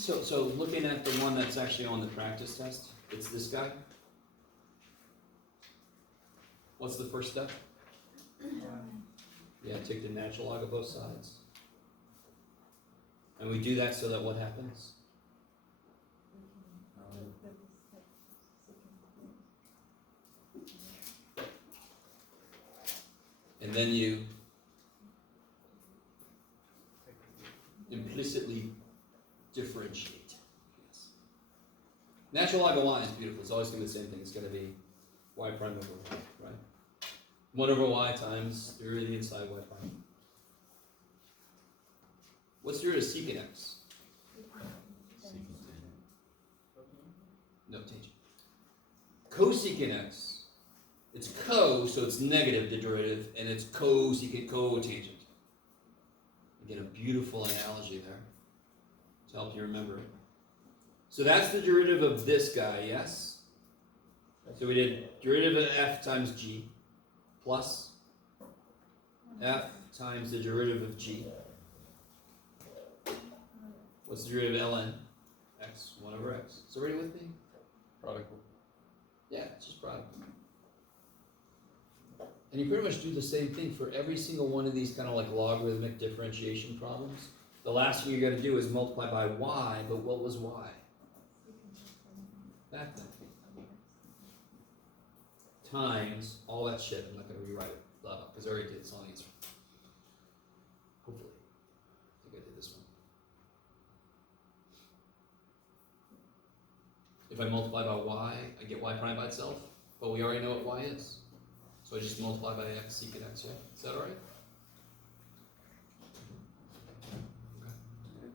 So looking at the one that's actually on the practice test, it's this guy. What's the first step? Yeah, take the natural log of both sides. And we do that so that what happens? And then you implicitly differentiate. Yes. Natural log of y is beautiful. It's always going to be the same thing. It's going to be y prime over y, right? 1 over y times the derivative inside y prime. What's the derivative of secant x? No, tangent. Cosecant x, it's co, so it's negative, the derivative, and it's cosecant, cotangent. Again, a beautiful analogy there to help you remember it. So that's the derivative of this guy, yes? So we did derivative of f times g plus f times the derivative of g. What's the derivative of ln? X, 1 over x. So ready with me? Product. Yeah, it's just product. And you pretty much do the same thing for every single one of these kind of like logarithmic differentiation problems. The last thing you got to do is multiply by y, but what was y? That thing. Times all that shit. I'm not going to rewrite it because I already did. It's on the answer. Hopefully. I think I did this one. If I multiply by y, I get y prime by itself, but we already know what y is. So I just multiply by x secant x, yeah? Is that all right? Okay.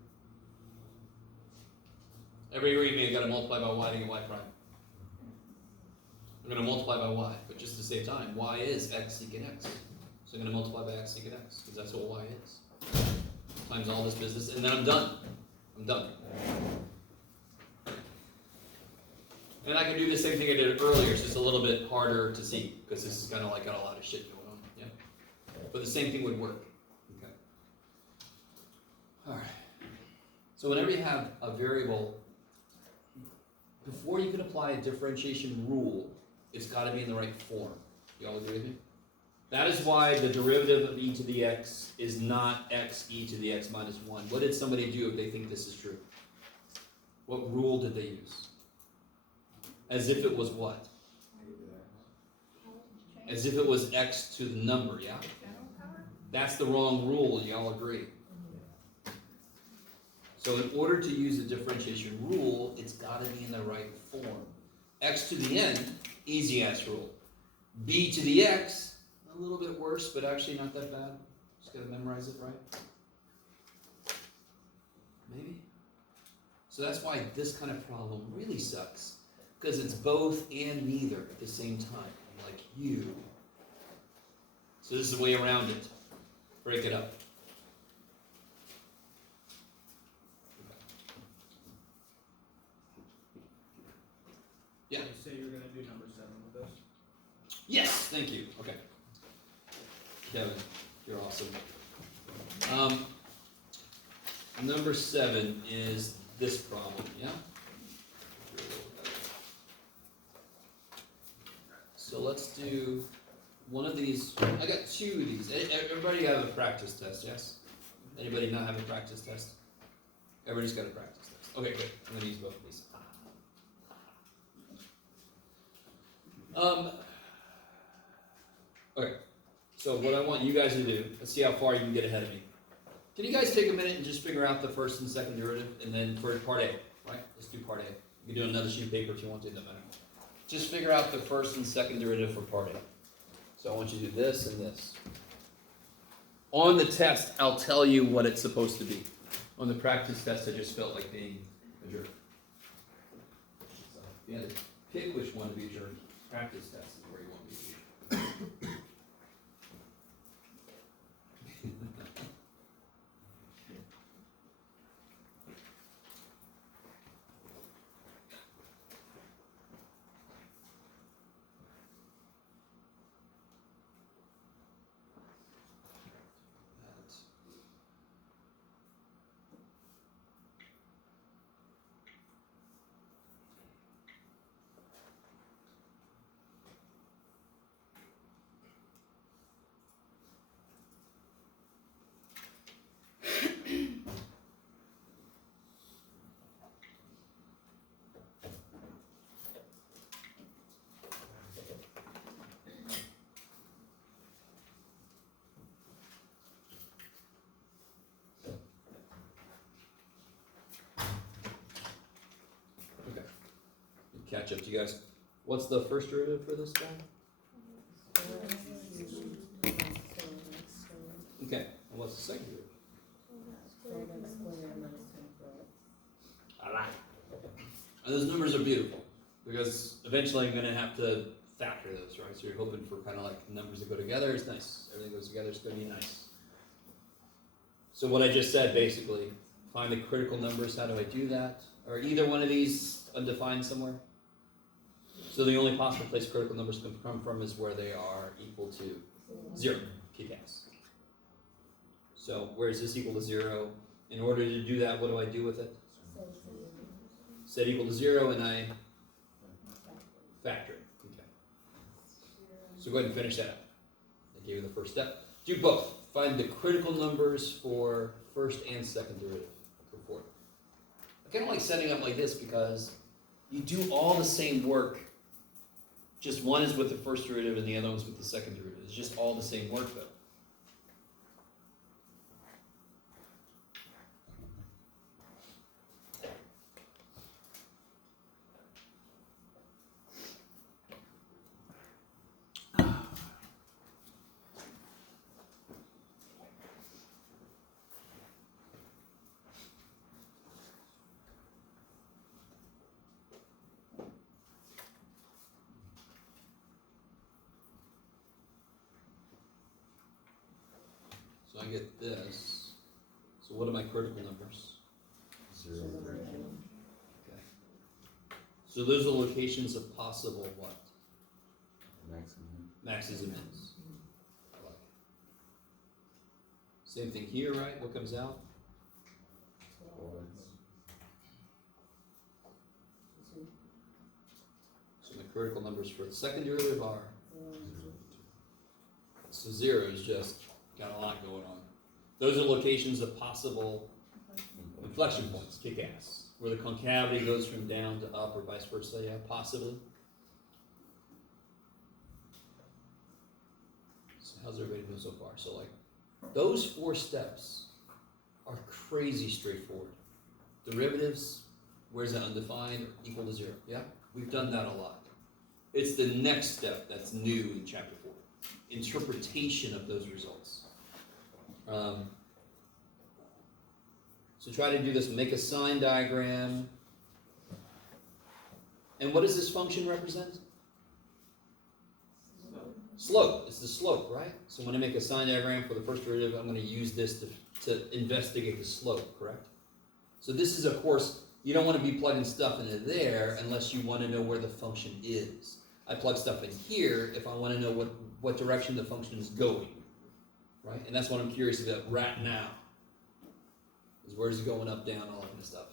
Every agree with me, I gotta multiply by y to get y prime. I'm gonna multiply by y, but just to save time, y is x secant x. So I'm gonna multiply by x secant x, because that's what y is. Times all this business, and then I'm done. I'm done. And I can do the same thing I did earlier, it's just a little bit harder to see, because this is kind of like got a lot of shit going on, yeah? But the same thing would work, okay? All right. So whenever you have a variable, before you can apply a differentiation rule, it's got to be in the right form. You all agree with me? That is why the derivative of e to the x is not x e to the x minus 1. What did somebody do if they think this is true? What rule did they use? As if it was what? As if it was x to the number, yeah? That's the wrong rule, y'all agree? So in order to use a differentiation rule, it's got to be in the right form. X to the n, easy ass rule. B to the x, a little bit worse, but actually not that bad. Just got to memorize it right. Maybe? So that's why this kind of problem really sucks. Because it's both and neither at the same time, like you. So this is the way around it. Break it up. Yeah. You say you're going to do number 7 with this? Yes, thank you. Okay. Kevin, you're awesome. Number 7 is this problem, yeah? So let's do one of these. I got 2 of these. Everybody have a practice test, yes? Anybody not have a practice test? Everybody's got a practice test. Okay, good. I'm going to use both of these. Okay, so what I want you guys to do, let's see how far you can get ahead of me. Can you guys take a minute and just figure out the first and second derivative, and then for part A, right? Let's do part A. You can do another sheet of paper if you want to, doesn't matter. Just figure out the first and second derivative for part A. So I want you to do this and this. On the test, I'll tell you what it's supposed to be. On the practice test, I just felt like being a jerk. So you had to pick which one to be a jerk. Practice test is where you want me to be. catch up to you guys. What's the first derivative for this guy? Okay, and what's the second derivative? I like it. And those numbers are beautiful, because eventually I'm gonna have to factor those, right? So you're hoping for kind of like numbers that go together. It's nice. Everything goes together, it's gonna be nice. So what I just said, basically, find the critical numbers. How do I do that? Are either one of these undefined somewhere? So the only possible place critical numbers can come from is where they are equal to 0. Kick-ass. So where is this equal to 0? In order to do that, what do I do with it? Set equal to 0, and I factor it. Okay. So go ahead and finish that up. I gave you the first step. Do both. Find the critical numbers for first and second derivative. Go for it. I kind of like setting up like this because you do all the same work. Just one is with the first derivative and the other one's with the second derivative. It's just all the same work though. So I get this. So what are my critical numbers? 0, 3. Okay. So those are locations of possible what? Maximum. Maxes and mins. I like it. Same thing here, right? What comes out? So my critical numbers for the second derivative are? 0, So 0 is just got a lot going on. Those are locations of possible inflection points, kick-ass, where the concavity goes from down to up or vice versa, yeah, possibly. So how's everybody doing so far? So like, those 4 steps are crazy straightforward. Derivatives, where's that undefined or equal to 0? Yeah, we've done that a lot. It's the next step that's new in chapter 4. Interpretation of those results. So try to do this, make a sign diagram. And what does this function represent? Slope. It's the slope, right? So when I make a sign diagram for the first derivative, I'm going to use this to investigate the slope, correct? So this is, of course, you don't want to be plugging stuff into there unless you want to know where the function is. I plug stuff in here if I want to know what direction the function is going, right? And that's what I'm curious about right now, is where's it going, up, down, all that kind of stuff.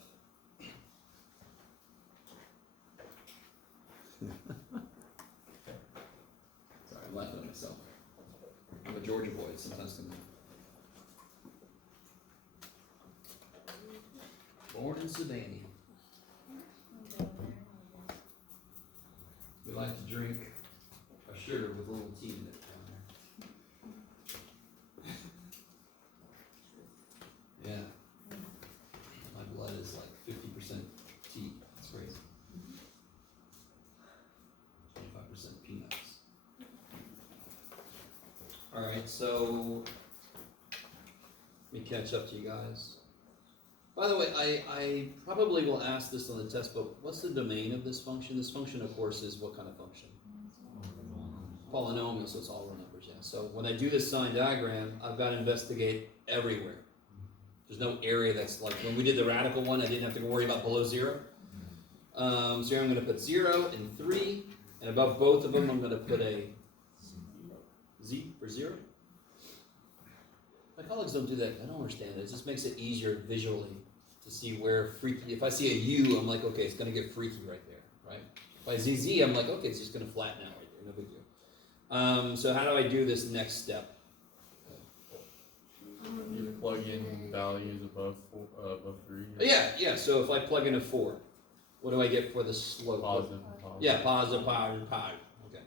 Sorry, I'm laughing at myself. I'm a Georgia boy, it sometimes comes out. Born in Savannah. We like to drink a sugar with a little tea in it down there. Yeah. My blood is like 50% tea. It's crazy. 25% peanuts. Alright, so let me catch up to you guys. By the way, I probably will ask this on the test, but what's the domain of this function? This function, of course, is what kind of function? Polynomial, so it's all real numbers, yeah. So when I do this sign diagram, I've got to investigate everywhere. There's no area that's like, when we did the radical one, I didn't have to worry about below 0. So here I'm going to put 0 and 3, and above both of them I'm going to put a Z for 0. My colleagues don't do that. I don't understand it. It just makes it easier visually to see where freaky. If I see a U, I'm like, okay, it's going to get freaky right there, right? If I see Z, I'm like, okay, it's just going to flatten out right there. No big deal. So how do I do this next step? You plug in values above 3. Yeah. So if I plug in a 4, what do I get for the slope? Positive. Yeah, positive. Okay.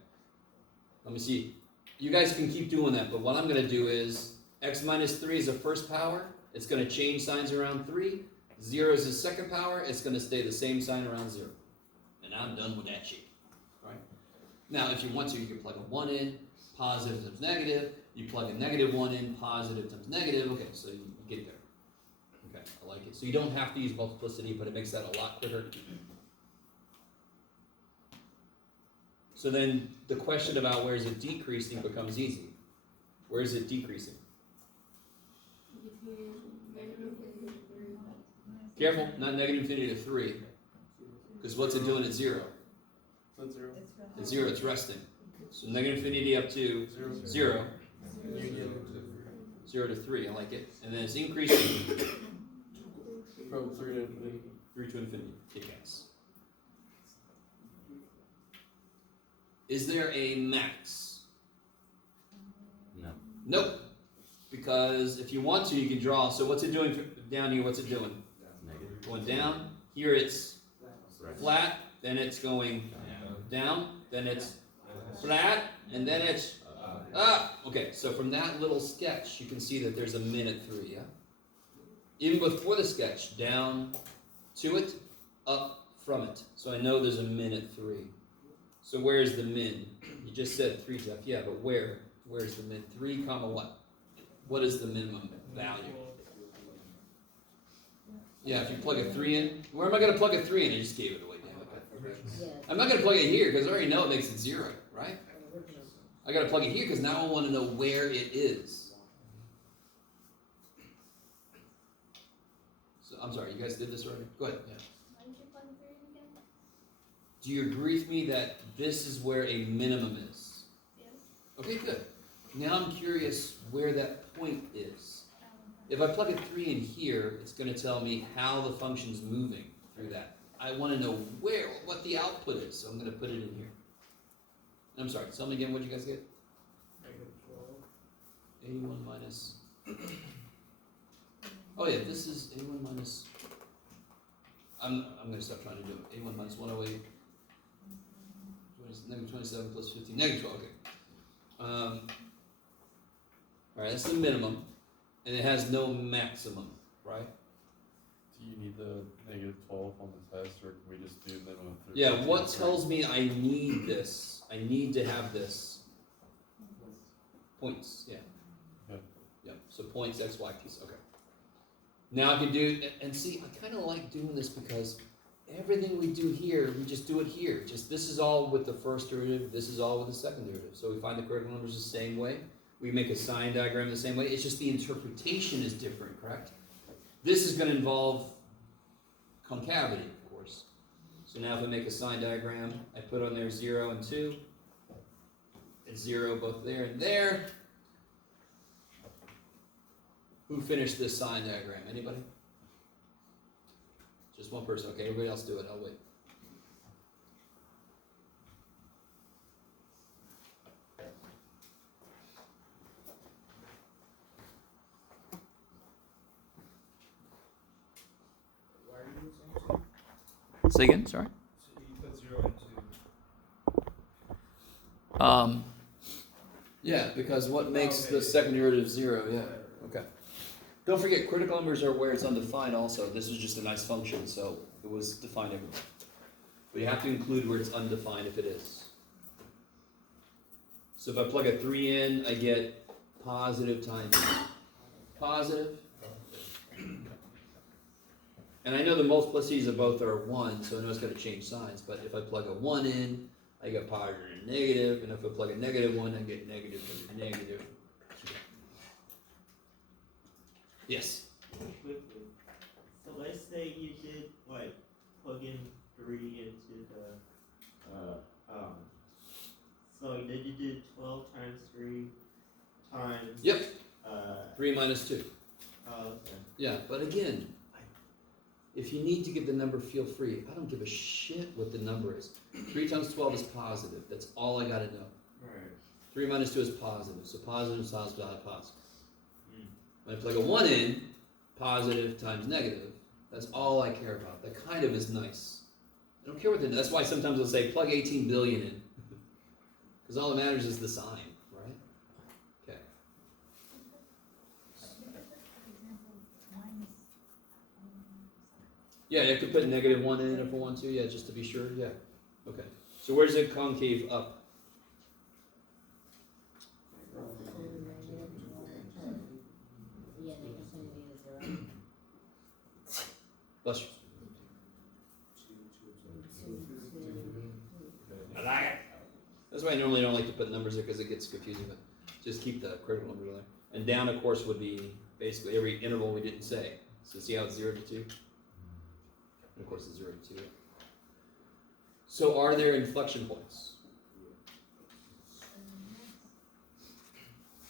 Let me see. You guys can keep doing that, but what I'm going to do is x minus 3 is the first power. It's going to change signs around 3. 0 is the second power. It's going to stay the same sign around 0. And and I'm done with that shit, right? Now, if you want to, you can plug a 1 in, positive times negative, you plug a -1 in, positive times negative, okay, so you get there. Okay, I like it. So you don't have to use multiplicity, but it makes that a lot quicker. So then the question about where is it decreasing becomes easy. Where is it decreasing? Careful, not negative infinity to 3. Because what's it doing at 0? That's 0. At 0, it's resting. So negative infinity up to 0. 0 to 3, I like it. And then it's increasing From 3 to infinity. 3 to infinity. Kick ass. Is there a max? No. Nope. Because if you want to, you can draw. So what's it doing down here? What's it doing? Negative. Going down. Here it's Right. flat. Then it's going down. Then it's flat. And then it's up. Okay, so from that little sketch, you can see that there's a min at 3, yeah? Even before the sketch, down to it, up from it. So I know there's a min at 3. So where's the min? You just said 3, Jeff. Yeah, but where? Where's the min? 3 comma what? What is the minimum value? Yeah, if you plug a 3 in, where am I going to plug a 3 in? I just gave it away, damn it. I'm not going to plug it here because I already know it makes it 0, right? I got to plug it here because now I want to know where it is. So I'm sorry, you guys did this already? Go ahead. Yeah. Why did you plug 3 in again? Do you agree with me that this is where a minimum is? Yes. Okay, good. Now I'm curious where that point is. If I plug a 3 in here, it's going to tell me how the function's moving through that. I want to know what the output is, so I'm going to put it in here. I'm sorry, tell me again what you guys get? A1 minus... Oh yeah, this is A1 minus... I'm going to stop trying to do it. A1 minus 108, negative 27 plus 15, negative 12, okay. Alright, that's the minimum, and it has no maximum, right? Do you need the -12 on the test, or can we just do minimum through? Yeah, 15? what tells me I need this? I need to have this. Points, yeah. Okay. Yeah, so points, x, y, t's, okay. Now I can do, and see, I kind of like doing this because everything we do here, we just do it here. Just this is all with the first derivative, this is all with the second derivative. So we find the critical numbers the same way. We make a sign diagram the same way. It's just the interpretation is different, correct? This is going to involve concavity, of course. So now if I make a sign diagram, I put on there 0 and 2. It's 0 both there and there. Who finished this sign diagram? Anybody? Just one person. Okay, everybody else do it. I'll wait. Why are you using 2? Say again, sorry. So you put 0 and 2. Yeah, because what makes okay. the second derivative 0? Yeah. Okay. Don't forget, critical numbers are where it's undefined also. This is just a nice function, so it was defined everywhere. But you have to include where it's undefined if it is. So if I plug a 3 in, I get positive times positive. And I know the multiplicities of both are 1, so I know it's going to change signs. But if I plug a 1 in, I get positive and negative. And if I plug a -1, I get negative and negative. Yes? Quickly. So let's say you did like plug in 3 into the so then you did 12 times 3 times Yep. 3 minus 2. Oh, okay. Yeah, but again, if you need to give the number, feel free. I don't give a shit what the number is. 3 times 12 is positive. That's all I gotta know. Right. 3 minus 2 is positive. So positive is positive. Mm. When I plug a 1 in, positive times negative, that's all I care about. That kind of is nice. I don't care what that's why sometimes I'll say plug 18 billion in. Because all that matters is the sign, right? Okay. Yeah, you have to put -1 in if I want to, yeah, just to be sure, yeah. Okay, so where's the concave up? Yeah, the infinity is 0. Bless you. I like it. That's why I normally don't like to put numbers there because it gets confusing, but just keep the critical number there. And down, of course, would be basically every interval we didn't say. So see how it's 0 to 2? And of course, it's 0 to 2. So are there inflection points?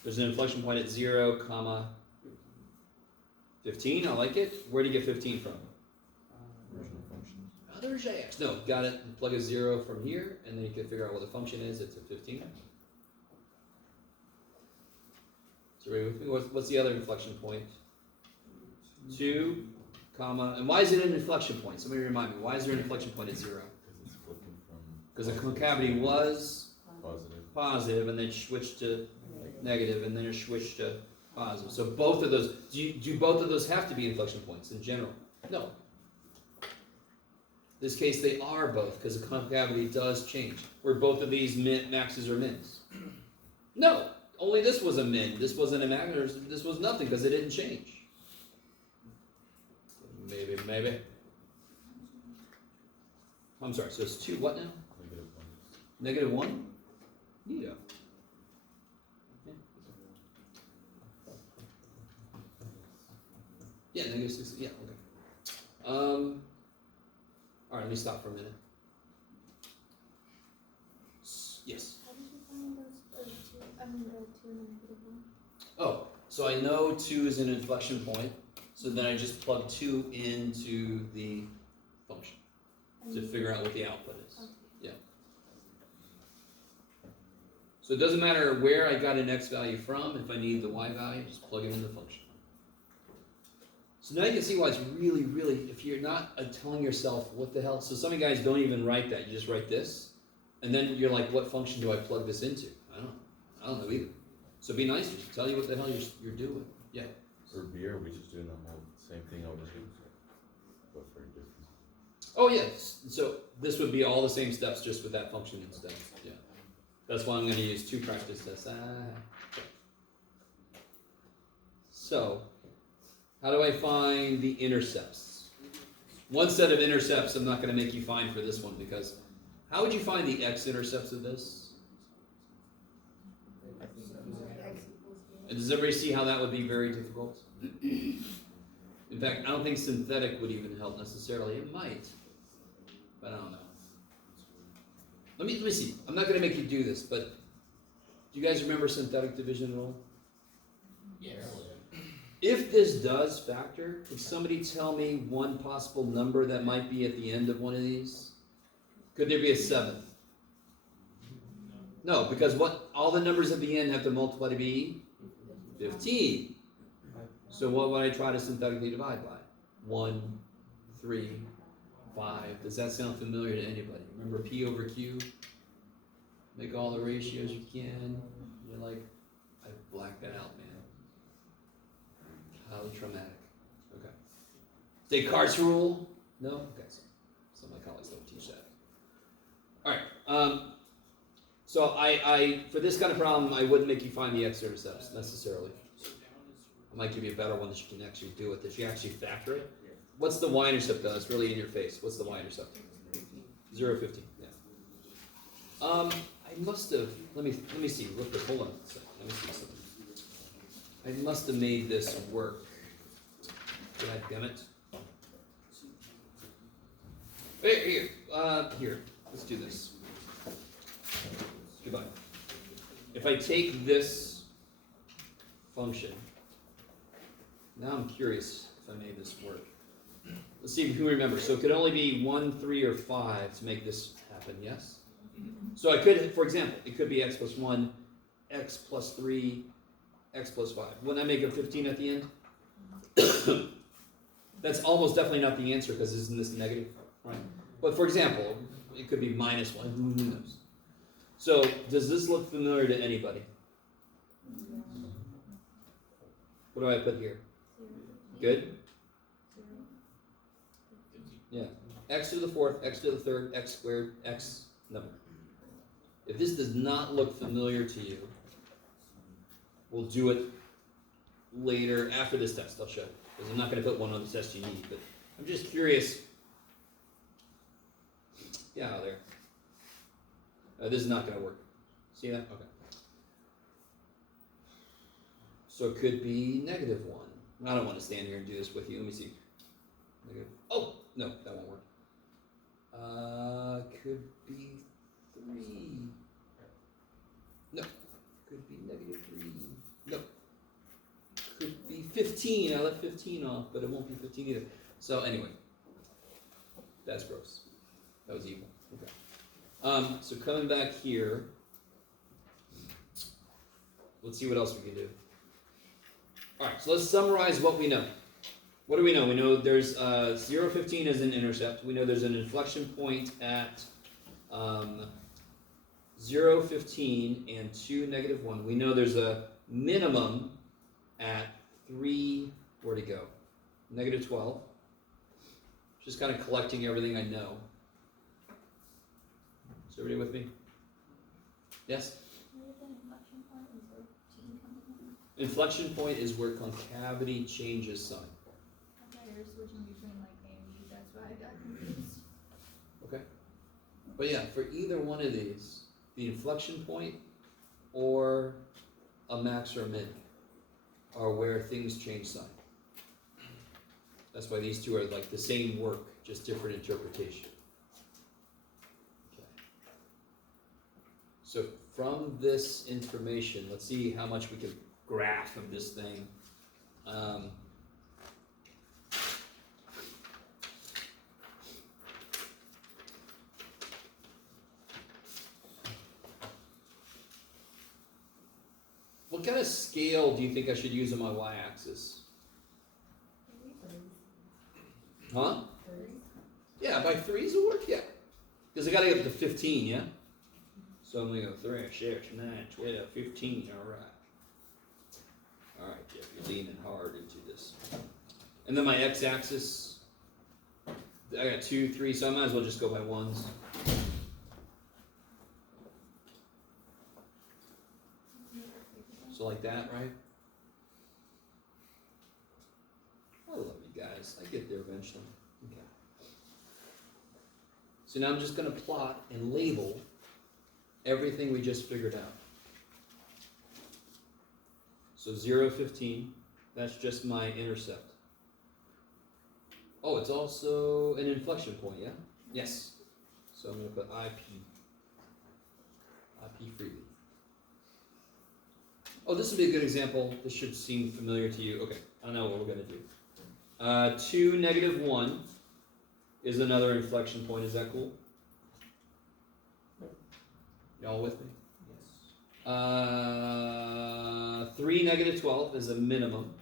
There's an inflection point at 0, comma 15. I like it. Where do you get 15 from? Original function. Oh, there's Ax. No, got it. Plug a 0 from here, and then you can figure out what the function is. It's a 15. So are you with me? What's the other inflection point? 2, comma, and why is it an inflection point? Somebody remind me. Why is there an inflection point at 0? Because it's flipping from Because the concavity was positive. and then switched to negative, and then it switched to positive. So both of those, do both of those have to be inflection points in general? No. In this case, they are both, because the concavity does change. Where both of these maxes or mins. No, only this was a min. This wasn't a max, or this was nothing, because it didn't change. Maybe. I'm sorry, so it's 2 what now? -1. -1? Neato. Yeah, -6, yeah, okay. Alright, let me stop for a minute. Yes. How did you find those 2? I mean, the 2 and the -1? Oh, so I know 2 is an inflection point, so then I just plug 2 into the function to figure out what the output is. Okay. So it doesn't matter where I got an x value from, if I need the y value, just plug it in the function. So now you can see why it's really, if you're not telling yourself, what the hell, so some of you guys don't even write that, you just write this, and then you're like, what function do I plug this into? I don't know either. So be nice, to tell you what the hell you're doing. Yeah. For beer, we just doing the whole same thing over here. But for different. Oh yes, so this would be all the same steps, just with that function instead, yeah. That's why I'm gonna use 2 practice tests. So, how do I find the intercepts? One set of intercepts I'm not gonna make you find for this one, because how would you find the x-intercepts of this? And does everybody see how that would be very difficult? In fact, I don't think synthetic would even help necessarily. It might, but I don't know. Let me see. I'm not going to make you do this, but do you guys remember synthetic division rule? Yes. If this does factor, could somebody tell me one possible number that might be at the end of one of these? Could there be a 7th? No, because what all the numbers at the end have to multiply to be 15. So what would I try to synthetically divide by? 1, 3, 5. Does that sound familiar to anybody? Remember P over Q? Make all the ratios you can. You're like, I blacked that out, man. How traumatic. Okay. Descartes' rule? No? Okay, some of my colleagues don't teach that. Alright, so I for this kind of problem, I wouldn't make you find the x-intercepts necessarily. I might give you a better one that you can actually do it, that you actually factor it. What's the y-intercept though? It's really in your face. What's the y-intercept? 0, 15, yeah. I must have, let me see, real quick, hold on a second, let me see something. I must have made this work. God damn it. Here, let's do this. Goodbye. If I take this function, now I'm curious if I made this work. Let's see who remembers. So it could only be 1, 3, or 5 to make this happen, yes? So I could, for example, it could be x plus 1, x plus 3, x plus 5. Wouldn't that make it 15 at the end? That's almost definitely not the answer, because isn't this negative, right? But for example, it could be minus 1, who knows? So does this look familiar to anybody? What do I put here? Good? Yeah. x to the fourth, x to the third, x squared, x number. If this does not look familiar to you, we'll do it later after this test. I'll show you, because I'm not going to put one on the test you need, but I'm just curious. Get out of there. This is not going to work. See that? Okay. So it could be -1. I don't want to stand here and do this with you. Let me see. Oh, no, that won't work. Could be 3. No. Could be -3. No. Could be 15. I left 15 off, but it won't be 15 either. So anyway, that's gross. That was evil. Okay. So coming back here, let's see what else we can do. All right, so let's summarize what we know. What do we know? We know there's 0, 15 as an intercept. We know there's an inflection point at 0, 15 and 2, -1. We know there's a minimum at 3, where'd it go? -12. Just kind of collecting everything I know. Is everybody with me? Yes? Inflection point is where concavity changes sign. I thought you were switching between like A and B, that's why I got confused. Okay. But yeah, for either one of these, the inflection point or a max or a min are where things change sign. That's why these two are like the same work, just different interpretation. Okay. So from this information, let's see how much we can graph of this thing. What kind of scale do you think I should use on my y-axis? Huh? Yeah, by 3s will work, yeah. Because I gotta get up to 15, yeah? So I'm gonna go 3, 6, 9, 12, 15, alright. Alright, Jeff, you're leaning hard into this. And then my x-axis, I got 2, 3, so I might as well just go by 1s. So like that, right? I love you guys. I get there eventually. Okay. So now I'm just going to plot and label everything we just figured out. So 0, 15, that's just my intercept. Oh, it's also an inflection point, yeah? Yes. So I'm going to put IP. IP freely. Oh, this would be a good example. This should seem familiar to you. Okay, I know what we're going to do. 2, -1 is another inflection point. Is that cool? Y'all with me? Yes. 3, -12 is a minimum.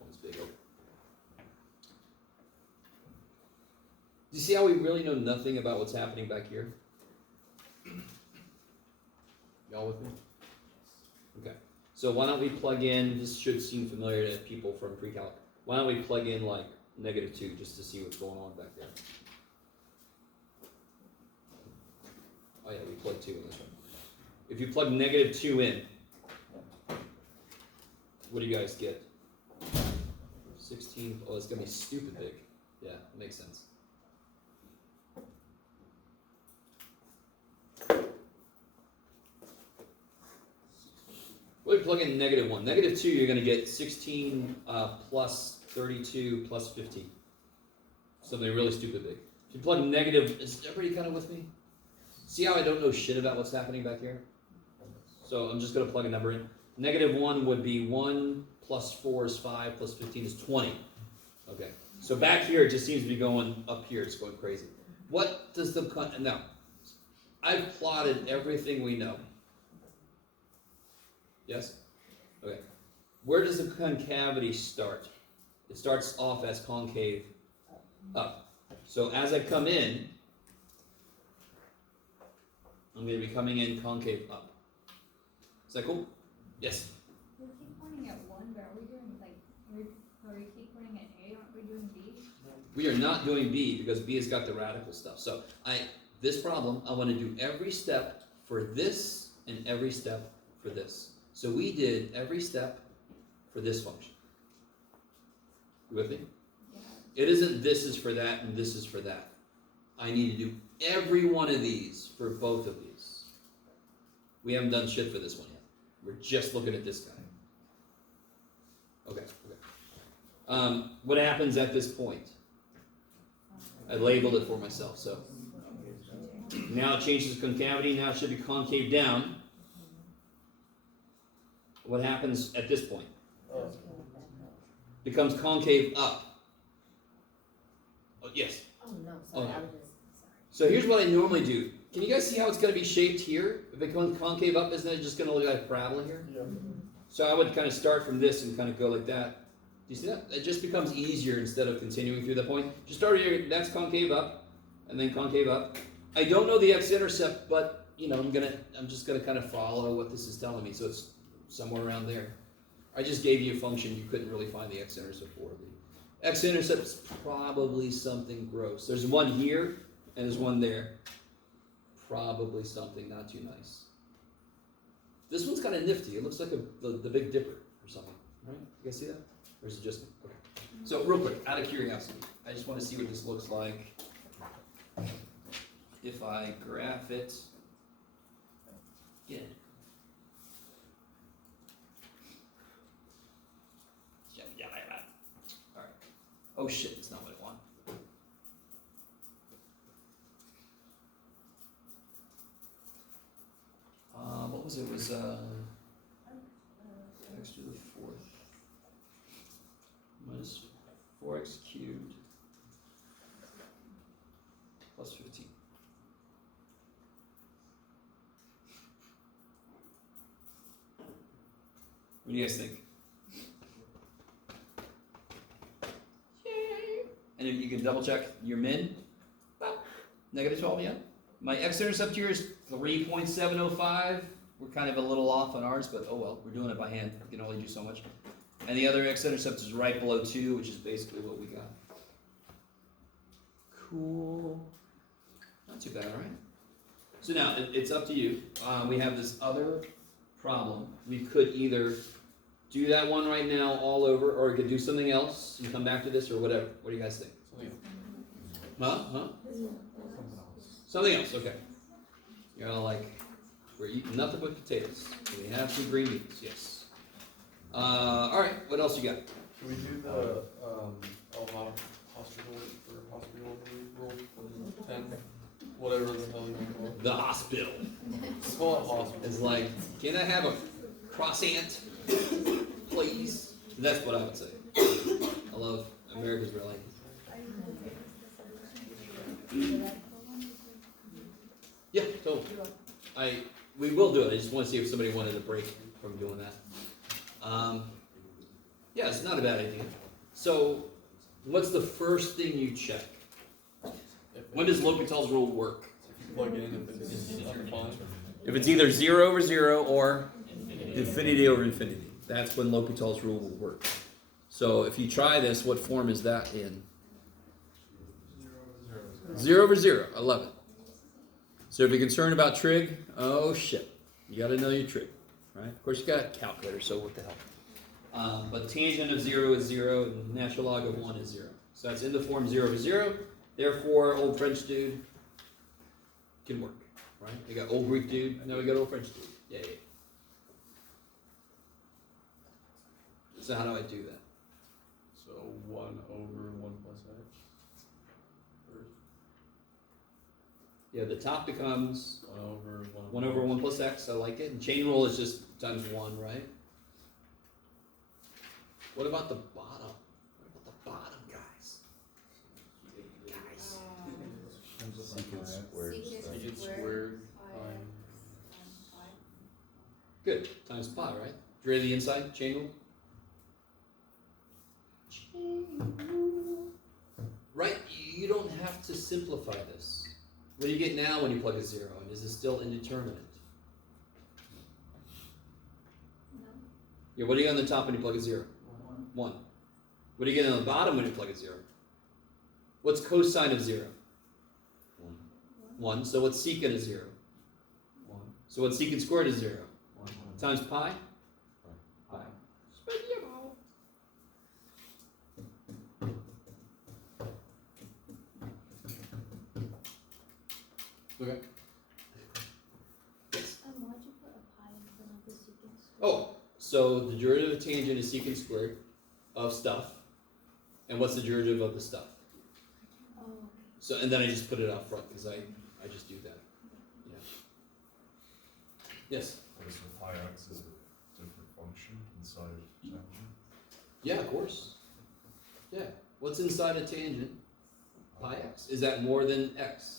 One's big. Okay. Do you see how we really know nothing about what's happening back here? Y'all with me? Okay. So why don't we plug in, this should seem familiar to people from pre-calc. Why don't we plug in like -2 just to see what's going on back there? Oh yeah, we plug 2 in this one. If you plug -2 in, what do you guys get? 16, oh, it's gonna be stupid big. Yeah, makes sense. Well, we plug in -1. -2, you're going to get 16 plus 32 plus 15. Something really stupid big. If you plug negative, is everybody kind of with me? See how I don't know shit about what's happening back here? So I'm just going to plug a number in. -1 would be 1 plus 4 is 5 plus 15 is 20. Okay. So back here, it just seems to be going up here. It's going crazy. What does the... Now, I've plotted everything we know. Yes? Okay. Where does the concavity start? It starts off as concave up. So as I come in, I'm gonna be coming in concave up. Is that cool? Yes. We keep pointing at one, but are we doing like, we keep pointing at A, aren't we doing B? We are not doing B because B has got the radical stuff. So this problem, I want to do every step for this and every step for this. So we did every step for this function. You with me? Yeah. It isn't this is for that and this is for that. I need to do every one of these for both of these. We haven't done shit for this one yet. We're just looking at this guy. Okay. What happens at this point? I labeled it for myself, so. Now it changes concavity, now it should be concave down. What happens at this point? Becomes concave up. Oh, yes. Oh, no, Oh, sorry, no. I was just, sorry. So here's what I normally do. Can you guys see how it's going to be shaped here? If it becomes concave up, isn't it just going to look like a parabola here? Yeah. So I would kind of start from this and kind of go like that. Do you see that? It just becomes easier instead of continuing through the point. Just start here, that's concave up, and then concave up. I don't know the x-intercept, but you know, I'm just gonna kind of follow what this is telling me. So it's somewhere around there. I just gave you a function you couldn't really find the x-intercept for. The x-intercept is probably something gross. There's one here and there's one there. Probably something not too nice. This one's kind of nifty. It looks like the Big Dipper or something, right? You guys see that? Or is it just me? Okay. So real quick, out of curiosity, I just want to see what this looks like if I graph it again. Yeah. All right. Oh shit, that's not what I want. What was it? It was x to the fourth minus 4x cubed plus 15. What do you guys think? Yay! And if you can double check your min, well, negative 12, yeah. My x-intercept here is 3.705. We're kind of a little off on ours, but oh well, we're doing it by hand. We can only do so much. And the other x-intercept is right below 2, which is basically what we got. Cool. Not too bad, all right? So now, it's up to you. We have this other problem. We could either do that one right now all over, or we could do something else and come back to this, or whatever. What do you guys think? Huh? Something else, okay. You're all like, we're eating nothing but potatoes. We have some green beans, yes. All right, what else you got? Can we do the, hospital rule 10? Whatever the hell you want to call it. The hospital. Let's call it hospital. It's like, can I have a croissant, please? That's what I would say. I love America's really. Yeah, totally. We will do it. I just want to see if somebody wanted a break from doing that. Yeah, it's not a bad idea. So, what's the first thing you check? When does L'Hopital's rule work? Plug in if it's fine. If it's either 0 over 0 or infinity over infinity. That's when L'Hopital's rule will work. So if you try this, what form is that in? 0 over 0. I love it. So if you're concerned about trig, oh shit. You got to know your trig, right? Of course you got a calculator, so what the hell. But tangent of 0 is 0, and natural log of 1 is 0. So that's in the form 0 over 0. Therefore, old French dude can work, right? We got old Greek dude, now we got old French dude. Yay. So how do I do that? So 1 over 1 plus x. First. Yeah, the top becomes 1 over 1 over 1 plus x, I like it. And chain rule is just times 1, right? What about the bottom? What about the bottom, guys? Guys. Secant squared. Secant squared times. Good, times pi, right? Draw the inside, chain rule. Right, you don't have to simplify this. What do you get now when you plug a 0 in? Is it still indeterminate? No. Yeah, what do you get on the top when you plug a 0? 1. What do you get on the bottom when you plug a 0? What's cosine of 0? 1. So what's secant of 0? 1. So what's secant squared of 0? 1. Times pi? Pi. Spaghetti. Okay. Why'd you put a pi in front of the secant square? Oh, so the derivative of tangent is secant squared of stuff. And what's the derivative of the stuff? Oh, So, and then I just put it out front because I just do that. Yeah. Yes? So pi x is a different function inside of tangent? Yeah, of course. Yeah. What's inside a tangent? Pi x. Is that more than x?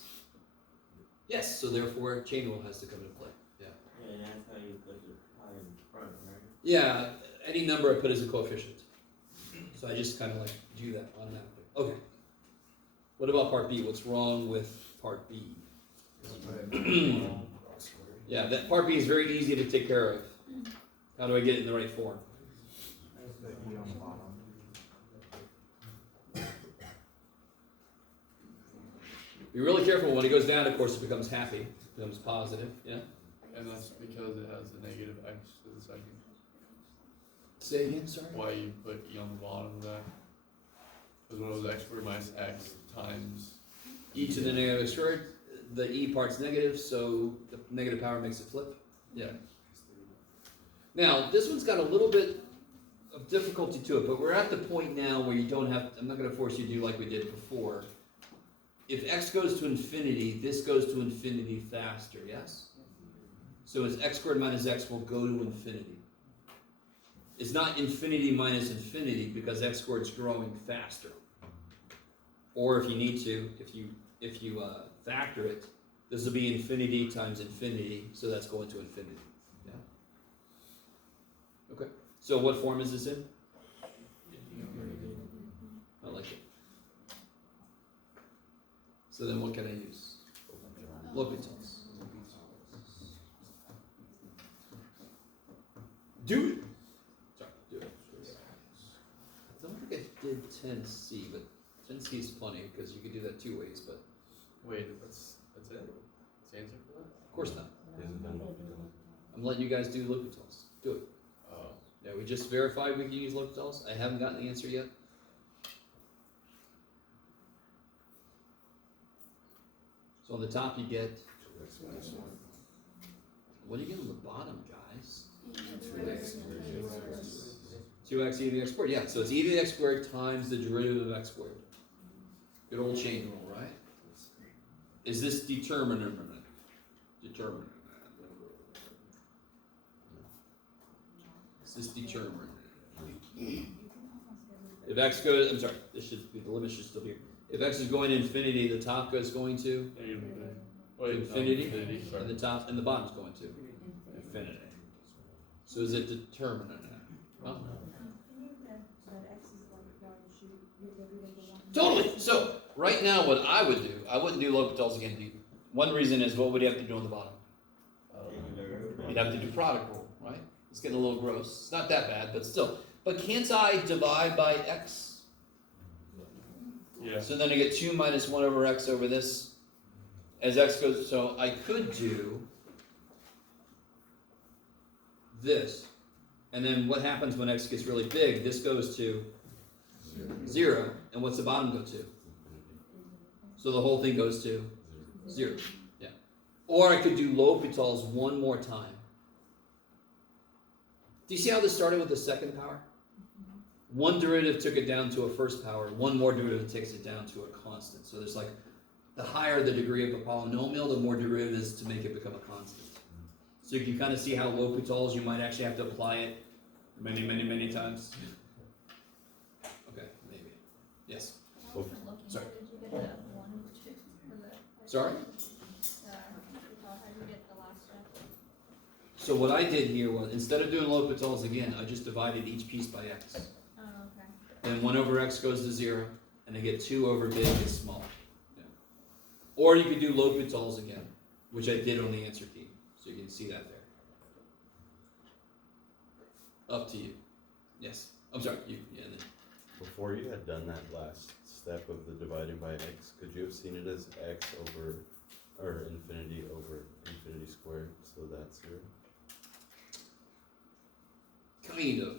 Yes, so therefore chain rule has to come into play. Yeah. Yeah, and that's how you put the pi in front, right? Yeah, any number I put as a coefficient. So I just kind of like do that automatically. Okay. What about part B? What's wrong with part B? Yeah, that part B is very easy to take care of. How do I get it in the right form? Be really careful when it goes down, of course, it becomes happy, becomes positive, yeah? And that's because it has a negative x to the second. Say again, sorry? Why you put e on the bottom of that? Because when it was x squared minus x times. E to the negative squared, the e part's negative, so the negative power makes it flip. Yeah. Now, this one's got a little bit of difficulty to it, but we're at the point now where you don't have, I'm not going to force you to do like we did before. If x goes to infinity, this goes to infinity faster, yes? So as x squared minus x will go to infinity. It's not infinity minus infinity because x squared is growing faster. Or if you need to, if you factor it, this will be infinity times infinity, so that's going to infinity. Yeah. Okay. So what form is this in? I like it. So then what can I use? L'Hopital's. Do it! Sorry, do it. I don't think I did 10C, but 10C is funny because you could do that two ways, but Wait, that's it? That's the answer for that? of course not. Isn't that L'Hopital? I'm letting you guys do L'Hopital's. Do it. Oh. Yeah, we just verified we can use L'Hopital's. I haven't gotten the answer yet. So on the top you get, what do you get on the bottom, guys? 2x e to the x squared. Yeah, so it's e to the x squared times the derivative of x squared. Good old chain rule, right? Is this determinant? Determinant. Is this determinant? If x goes, I'm sorry, this should be, the limit should still be here. If x is going to infinity, the top is going to Negative infinity. Wait, infinity, infinity, sorry. and the top and the bottom's going to infinity. So is it determinant? Well, totally. So right now, what I would do, I wouldn't do L'Hopital's again. One reason is what would you have to do on the bottom? You'd have to do product rule, right? It's getting a little gross. It's not that bad, but still. But can't I divide by x? Yeah. So then I get 2 minus 1 over x over this. As x goes, so I could do this. And then what happens when x gets really big? This goes to 0. And what's the bottom go to? So the whole thing goes to 0. Yeah. Or I could do L'Hopital's one more time. Do you see how this started with the second power? One derivative took it down to a first power. One more derivative takes it down to a constant. So there's like, the higher the degree of a polynomial, the more derivatives to make it become a constant. So you can kind of see how L'Hopital's, you might actually have to apply it many, many, many times. Okay, maybe. Yes. Oh. Sorry. Did you get the 1, 2, or the? Sorry? How did you get the last step? So what I did here was, instead of doing L'Hopital's again, I just divided each piece by x. Oh, okay. And 1 over x goes to 0, and I get 2 over big is small. Yeah. Or you could do L'Hopital's again, which I did on the answer key, so you can see that there. Up to you. Yes, I'm sorry, you, yeah, then. Before you had done that last step of the dividing by x, could you have seen it as x over, or infinity over infinity squared, so that's 0? Kind of,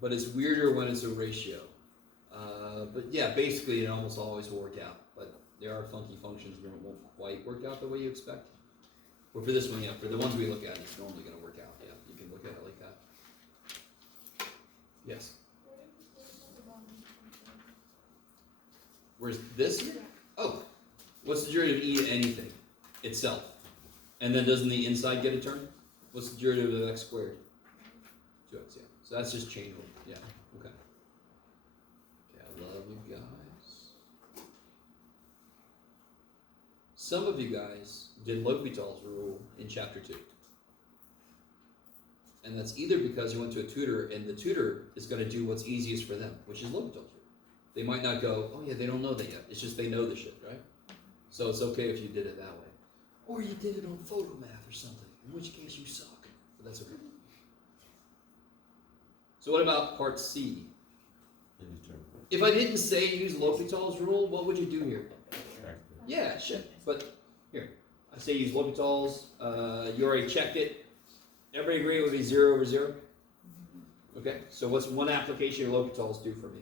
but it's weirder when it's a ratio. But yeah, basically it almost always will work out, but there are funky functions where it won't quite work out the way you expect. But for this one, yeah, for the ones we look at, it's normally gonna work out, yeah, you can look at it like that. Yes, where's this here? Oh, what's the derivative of e to anything? Itself. And then doesn't the inside get a term? What's the derivative of x squared? 2x, yeah. So that's just chain rule, yeah, okay. Okay, I love you guys. Some of you guys did L'Hopital's rule in chapter 2. And that's either because you went to a tutor and the tutor is going to do what's easiest for them, which is L'Hopital's rule. They might not go, oh yeah, they don't know that yet. It's just they know the shit, right? So it's okay if you did it that way. Or you did it on photomath or something, in which case you suck. But that's okay. So what about part C? Indeterminate. If I didn't say use L'Hopital's rule, what would you do here? Factor. Yeah, shit. But here, I say use L'Hopital's. You already checked it. Everybody agree it would be 0 over 0? Okay, so what's one application of L'Hopital's do for me?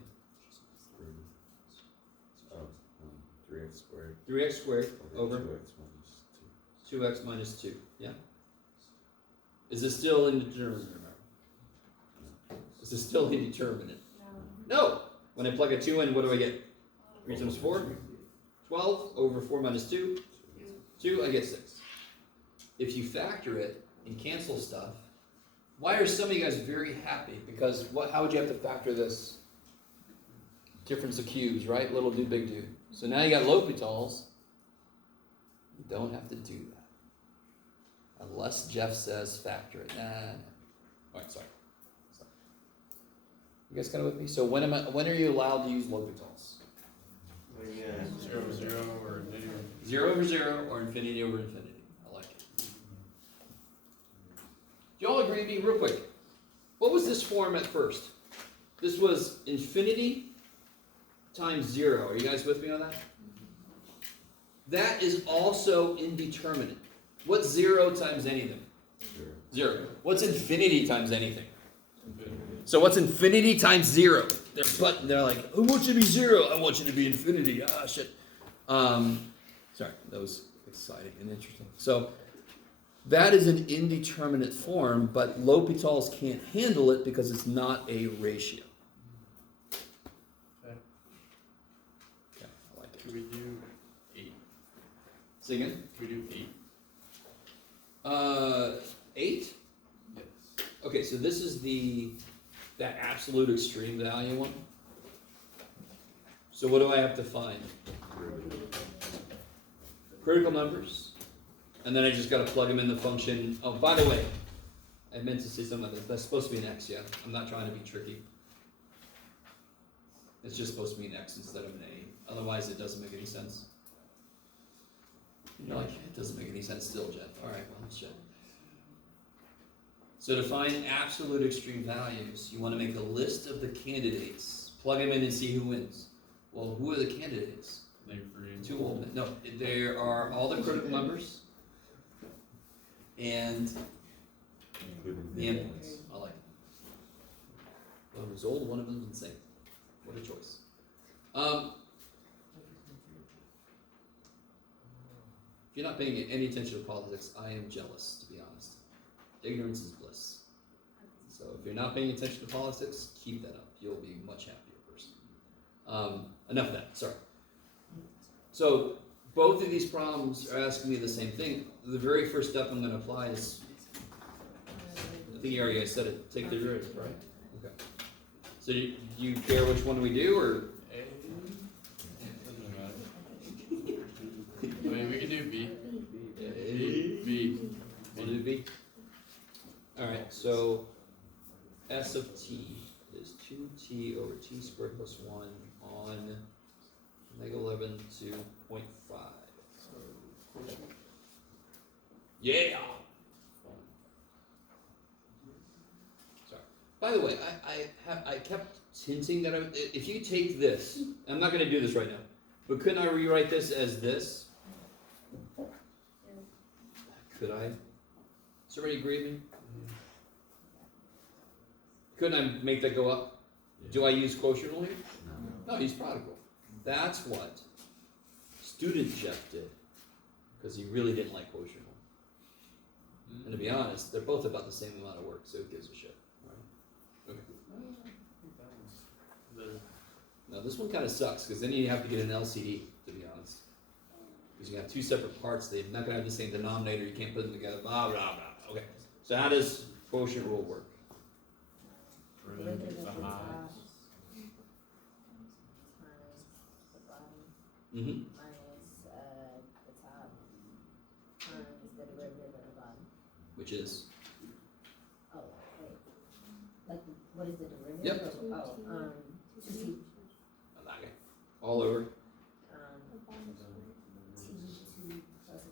3x squared 3x squared over 2x minus 2x minus 2. Yeah? Is this still indeterminate? Is this still indeterminate? No! When I plug a 2 in, what do I get? 3 times 4? 12 over 4 minus 2? 2, I get 6. If you factor it and cancel stuff, why are some of you guys very happy? Because how would you have to factor this? Difference of cubes, right? Little dude, big dude. So now you got L'Hopital's. You don't have to do that. Unless Jeff says factor it. Nah. Alright, sorry. You guys kind of with me? So when are you allowed to use L'Hopital's? 0 over 0 or infinity. 0 over 0 or infinity over infinity. I like it. Do y'all agree with me real quick? What was this form at first? This was infinity times 0. Are you guys with me on that? That is also indeterminate. What's 0 times anything? 0. What's infinity times anything? So what's infinity times 0? They're like, I want you to be 0. I want you to be infinity. Ah, shit. Sorry, that was exciting and interesting. So that is an indeterminate form, but L'Hopital's can't handle it because it's not a ratio. Okay. Okay, I like it. Could we do 8? Say again? Could we do 8? 8? Yes. Okay, so this is that absolute extreme value one. So what do I have to find? Critical numbers. And then I just got to plug them in the function. Oh, by the way, I meant to say something like this. That's supposed to be an x, yeah? I'm not trying to be tricky. It's just supposed to be an x instead of an a. Otherwise, it doesn't make any sense. You're like, it doesn't make any sense still, Jeff. All right, well, let's check. So to find absolute extreme values, you want to make a list of the candidates. Plug them in and see who wins. Well, who are the candidates? -3. 2 will. No, there are all the critical numbers and Including the endpoints. I like it. One of them's old, one of them's insane. What a choice. If you're not paying any attention to politics, I am jealous, to be honest. Ignorance is bliss. So if you're not paying attention to politics, keep that up. You'll be a much happier person. Enough of that, sorry. So both of these problems are asking me the same thing. The very first step I'm going to apply is, I think you already said it, take the derivative, right? Okay. So do you care which one we do, or? A? Doesn't matter. I mean, we can do B. B. We'll do B. Alright, so S of t is 2t over t squared plus 1 on -11 to 0.5. Yeah. Sorry. By the way, I kept hinting that if you take this, I'm not going to do this right now, but couldn't I rewrite this as this? Could I? Does everybody agree with me? Couldn't I make that go up? Do I use quotient rule here? No, I use product rule. That's what student Jeff did, because he really didn't like quotient rule. And to be honest, they're both about the same amount of work, so who gives a shit, right? Okay. Now this one kind of sucks, because then you have to get an LCD, to be honest. Because you got two separate parts, they're not going to have the same denominator, you can't put them together, blah, blah, blah. Okay, so how does quotient rule work? Derivative of the top times the bottom Mm-hmm. minus the top times the derivative of the bottom. Which is? Oh, wait. Like, what is the derivative? Yep. Oh, 2t Okay. All over. t2 plus 1/3.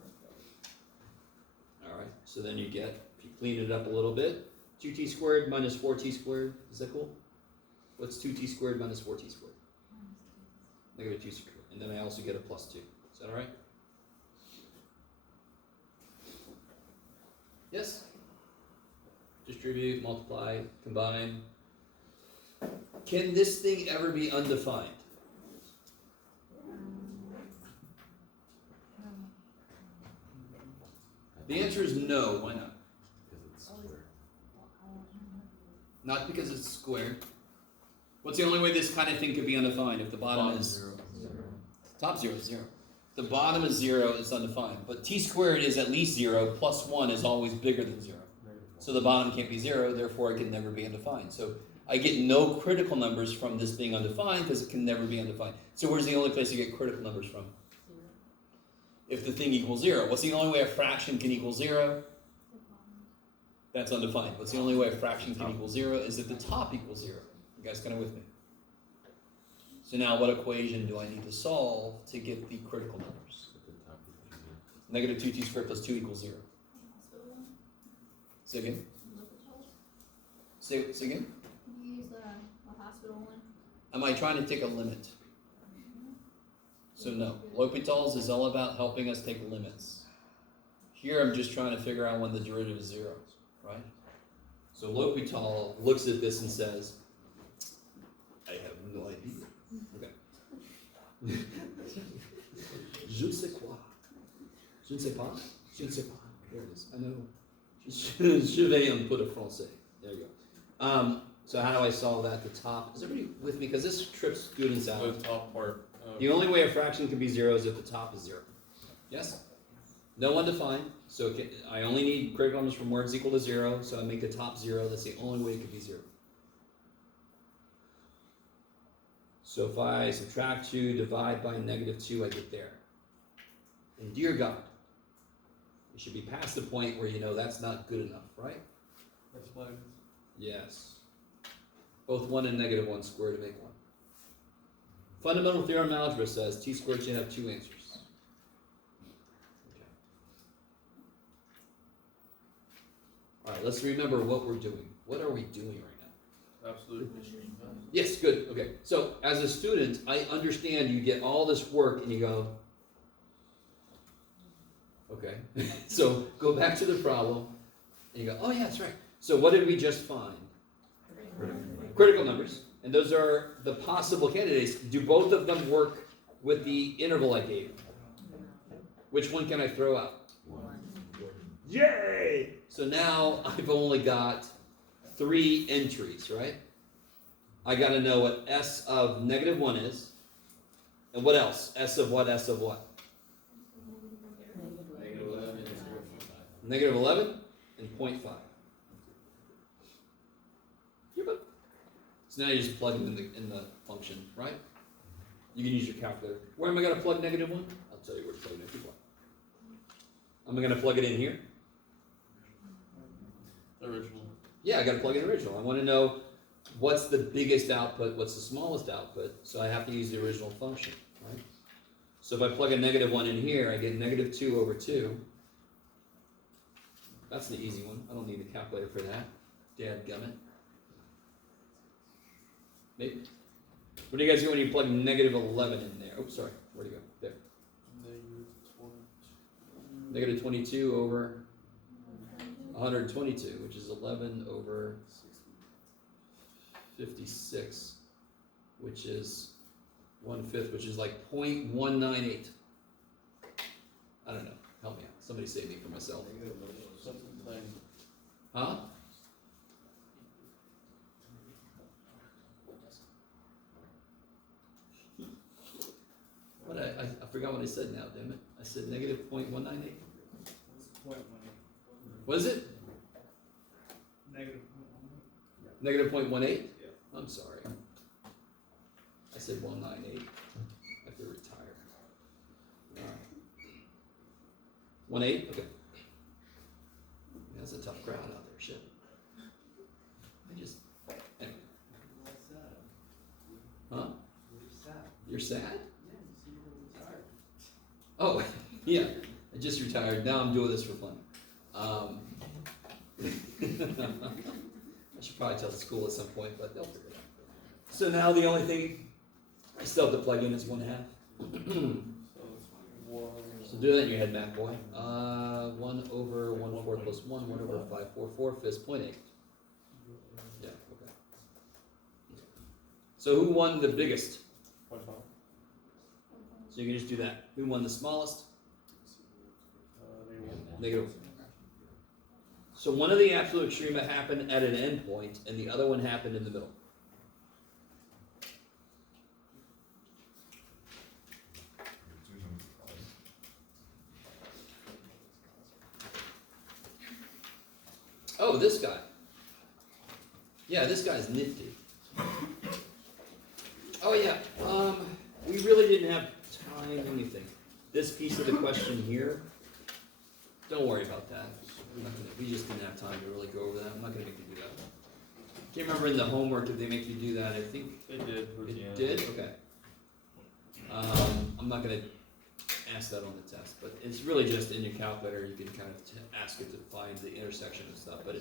All right, so then you get, if you clean it up a little bit, 2t squared minus 4t squared. Is that cool? What's 2t squared minus 4t squared? Negative 2 squared. And then I also get a plus 2. Is that all right? Yes? Distribute, multiply, combine. Can this thing ever be undefined? The answer is no. Why not? Because it's square. Not because it's square. What's the only way this kind of thing could be undefined? If the bottom is zero. top 0 is 0. The bottom is 0, it's undefined. But t squared is at least 0, plus 1 is always bigger than 0. So the bottom can't be 0, therefore it can never be undefined. So I get no critical numbers from this being undefined because it can never be undefined. So where's the only place you get critical numbers from? If the thing equals 0. What's the only way a fraction can equal 0? That's undefined. What's the only way a fraction can equal 0 is if the top equals 0. You guys kind of with me? So now what equation do I need to solve to get the critical numbers? At the top equals zero. Negative 2t squared plus 2 equals 0. Say again? Say again? Can you use the hospital one? Am I trying to take a limit? So no. L'Hopital's is all about helping us take limits. Here I'm just trying to figure out when the derivative is 0, right? So L'Hopital looks at this and says, I have no idea. Okay. Je ne sais quoi. Je ne sais pas. Je ne sais pas. There it is. I know. Je vais un peu de français. There you go. So how do I solve that? The top. Is everybody with me? Because this trips students out. The top part. The only way a fraction can be 0 is if the top is 0. Yes? No undefined. So I only need critical numbers from words equal to 0. So I make the top 0. That's the only way it could be 0. So if I subtract 2, divide by negative 2, I get there. And dear God, you should be past the point where you know that's not good enough, right? That's fine. Yes. Both 1 and negative 1 squared to make 1. Fundamental theorem in algebra says t squared should have 2 answers. Okay. All right, let's remember what we're doing. What are we doing right now? Absolute. Yes, good. Okay. So as a student, I understand you get all this work and you go, okay. So go back to the problem and you go, oh yeah, that's right. So what did we just find? Critical numbers. And those are the possible candidates. Do both of them work with the interval I gave? Which one can I throw out? Yay! So now I've only got 3 entries, right? I got to know what S of negative 1 is. And what else? S of what? S of what? Negative 11. Negative 11 and 0.5. So now you just plug them in the function, right? You can use your calculator. Where am I going to plug negative 1? I'll tell you where to plug negative 1. Am I going to plug it in here? Original. Yeah, I got to plug in original. I want to know what's the biggest output, what's the smallest output, so I have to use the original function, right? So if I plug a negative 1 in here, I get negative 2 over 2. That's the easy one. I don't need a calculator for that. Dadgummit. Maybe. What do you guys get when you plug negative 11 in there? Oops, sorry. Where'd it go? There. Negative 22 over 122, which is 11 over 56, which is 1/5, which is like 0.198. I don't know. Help me out. Somebody save me from myself. Huh? What I forgot what I said now, damn it. I said negative 0.198. What is it? Negative 0.18? I'm sorry. I said 198. I have to retire. Alright. 1.8? Okay. Yeah, that's a tough crowd out there, shit. I just anyway. Huh? You're sad? Oh, yeah. I just retired. Now I'm doing this for fun. I should probably tell the school at some point, but they'll figure it out. So now the only thing I still have to plug in is 1/2. So do that in your head, math boy. 1 over 1/4 plus 1, 1 over 5, 4, 4/5, 0.8. Yeah, okay. So who won the biggest? So you can just do that. Who won the smallest? Negative. So one of the absolute extrema happened at an end point, and the other one happened in the middle. Oh, this guy. Yeah, this guy's nifty. Oh yeah, we really didn't have time, let me think. This piece of the question here, don't worry about that. We just didn't have time to really go over that. I'm not gonna make you do that. Can't remember in the homework if they make you do that. I think It did. it did, okay. I'm not gonna ask that on the test, but it's really just in your calculator, you can kind of ask it to find the intersection and stuff, but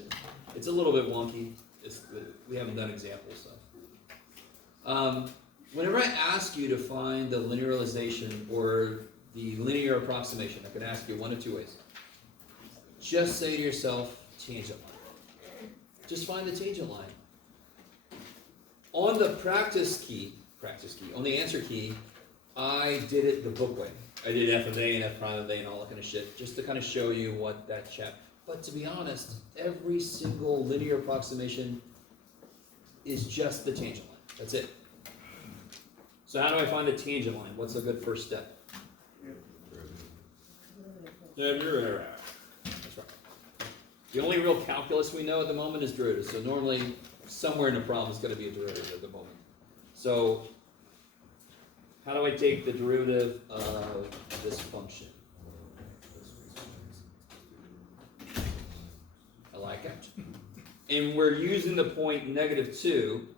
it's a little bit wonky. We haven't done examples, so. Whenever I ask you to find the linearization or the linear approximation, I can ask you one of two ways. Just say to yourself, tangent line. Just find the tangent line. On the practice key, on the answer key, I did it the book way. I did f of a and f prime of a and all that kind of shit, just to kind of show you what that chap. But to be honest, every single linear approximation is just the tangent line. That's it. So how do I find the tangent line? What's a good first step? Derivative. That's right. The only real calculus we know at the moment is derivative. So normally, somewhere in the problem is going to be a derivative at the moment. So how do I take the derivative of this function? I like it. And we're using the point -2.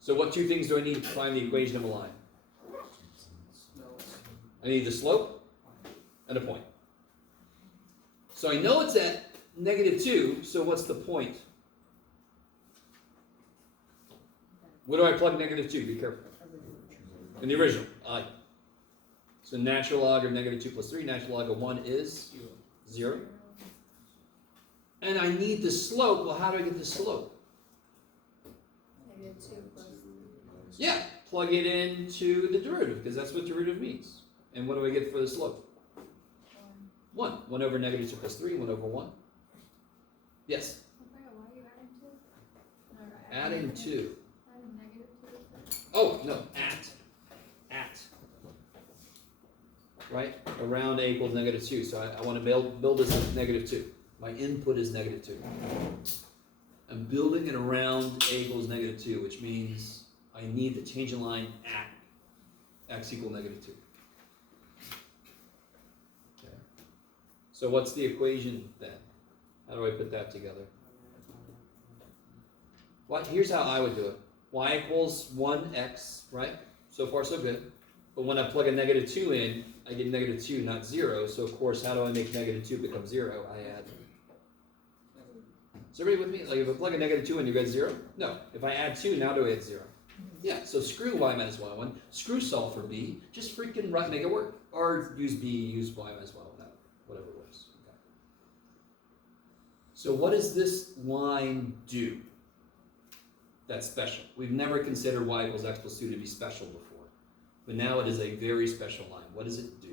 So what two things do I need to find the equation of a line? I need the slope and a point. So I know it's at -2, so what's the point? Where do I plug -2? Be careful. In the original. So natural log of -2 plus 3, natural log of 1 is 0. And I need the slope. Well, how do I get the slope? -2 plus. Yeah, plug it into the derivative, because that's what derivative means. And what do I get for the slope? 1. 1 over -2 plus 3, 1 over 1. Yes? Okay, why are you adding 2? No, Adding 2. Adding -2. Oh, no, at. Right? Around a equals -2. So I want to build this at -2. My input is -2. I'm building it around a equals -2, which means I need the tangent line at x equal -2. Okay. So what's the equation then? How do I put that together? Well, here's how I would do it. y equals 1x, right? So far so good. But when I plug a negative 2 in, I get negative 2, not 0. So of course, how do I make negative 2 become 0? I add. Is everybody with me? Like if I plug a negative 2 in, you get 0? No. If I add 2, now do I add 0? Yeah, so screw y minus y1. Screw solve for b. Just freaking make it work. Or use b, use y minus y1, whatever works. Okay. So what does this line do that's special? We've never considered y equals x plus 2 to be special before. But now it is a very special line. What does it do?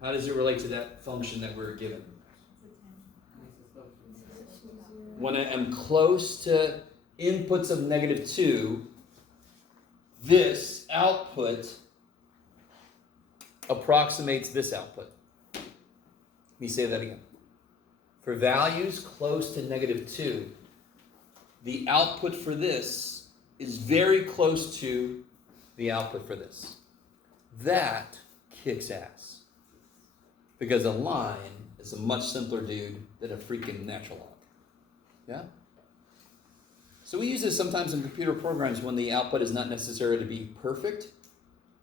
How does it relate to that function that we're given? When I am close to inputs of negative 2, this output approximates this output. Let me say that again. For values close to negative 2, the output for this is very close to the output for this. That kicks ass. Because a line is a much simpler dude than a freaking natural log. Yeah? So we use this sometimes in computer programs when the output is not necessary to be perfect.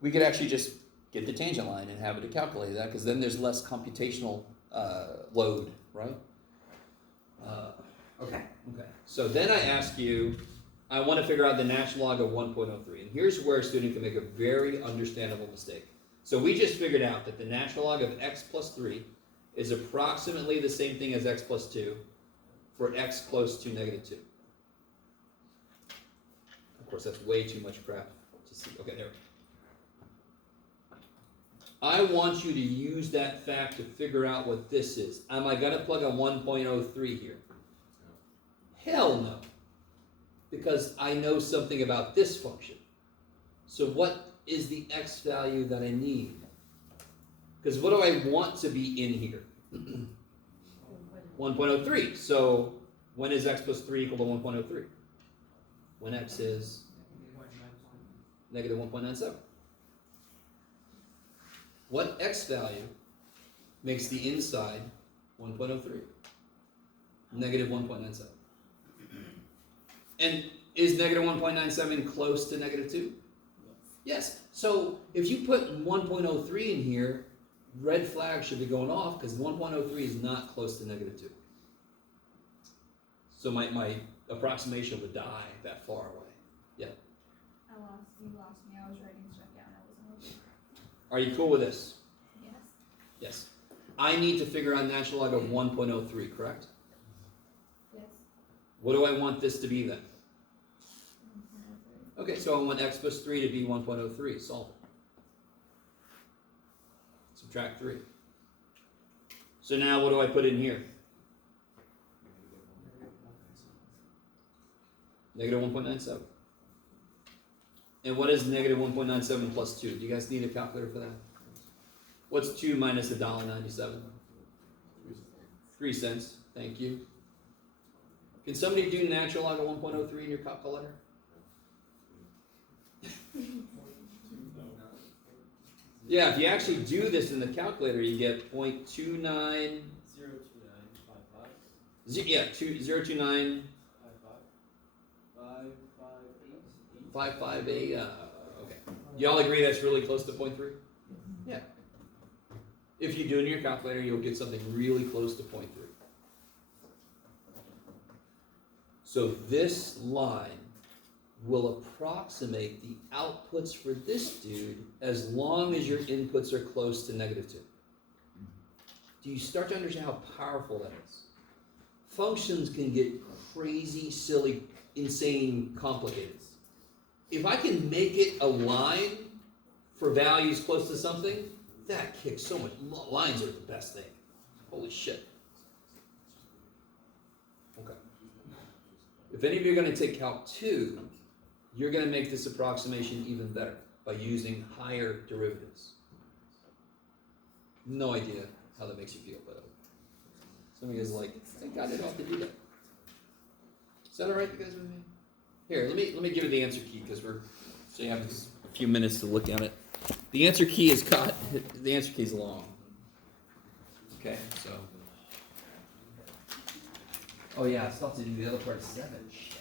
We could actually just get the tangent line and have it to calculate that, because then there's less computational load, right? Okay. So then I ask you, I want to figure out the natural log of 1.03. And here's where a student can make a very understandable mistake. So we just figured out that the natural log of x plus 3 is approximately the same thing as x plus 2 for x close to negative 2. Of course, that's way too much crap to see. Okay, there we go. I want you to use that fact to figure out what this is. Am I going to plug a 1.03 here? Hell no. Because I know something about this function. So what is the x value that I need? Because what do I want to be in here? 1.03. So when is x plus 3 equal to 1.03? When x is negative 1.97. What x value makes the inside 1.03? Negative 1.97. And is negative 1.97 close to negative 2? Yes. So if you put 1.03 in here, red flag should be going off because 1.03 is not close to negative 2. So my approximation would die that far away. Yeah. You lost me. I was writing stuff down. I wasn't looking. Are you cool with this? Yes. Yes. I need to figure out natural log of 1.03, correct? Yes. What do I want this to be then? Okay, so I want x plus 3 to be 1.03. Solve it. Subtract 3. So now what do I put in here? Negative 1.97. And what is negative 1.97 plus 2? Do you guys need a calculator for that? What's 2 minus $1.97? 3 cents. Thank you. Can somebody do natural log of 1.03 in your calculator? Yeah, if you actually do this in the calculator, you get 0.29. 0.29. 558. Okay. Y'all agree that's really close to 0.3? Yeah. If you do it in your calculator, you'll get something really close to 0.3. So this line will approximate the outputs for this dude as long as your inputs are close to negative 2. Do you start to understand how powerful that is? Functions can get crazy, silly, insane, complicated. If I can make it a line for values close to something, that kicks so much. Lines are the best thing. Holy shit. Okay. If any of you are going to take Calc 2, you're going to make this approximation even better by using higher derivatives. No idea how that makes you feel, but some of you guys are like, thank God I don't have to do that. Is that all right, you guys with me? Here, let me give you the answer key because so you have a few minutes to look at it. The answer key is the answer key is long. Okay, so. Oh yeah, I still have to do the other part of 7. Shit.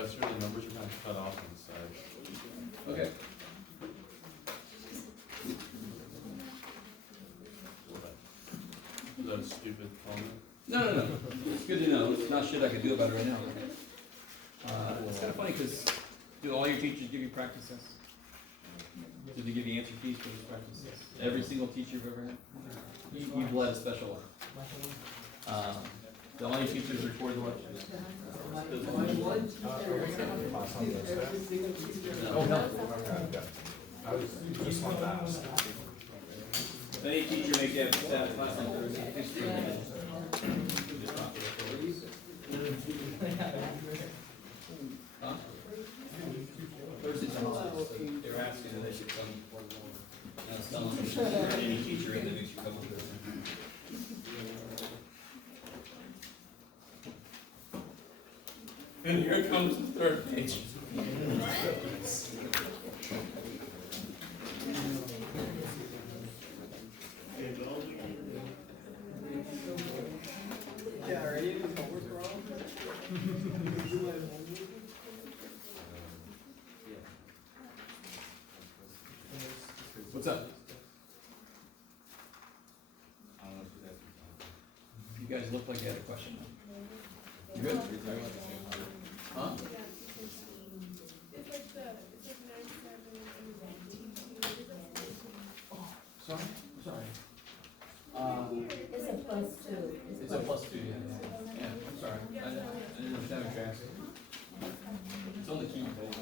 professor, the numbers are kind of cut off on the side. Okay. Is that a stupid comment? No. It's good to know. It's not shit I could do about it right now. It's kind of funny because do all your teachers give you practice tests? Do they give you answer keys for those practice tests? Every single teacher you've ever had? You've led a special one. Do all your teachers record the lectures? Oh, no. I was just wanted to ask. Any teacher make you have staff class on Thursday? Huh? Thursday's a holiday, so they're asking if they should come. Someone, any teacher in the week should come on Thursday. And here comes the third page. What's up? You guys look like you had a question. You good? Huh? Sorry? It's a plus two. It's a plus 2, yeah. Yeah, I'm sorry. I didn't understand what you're asking. It's on the key page.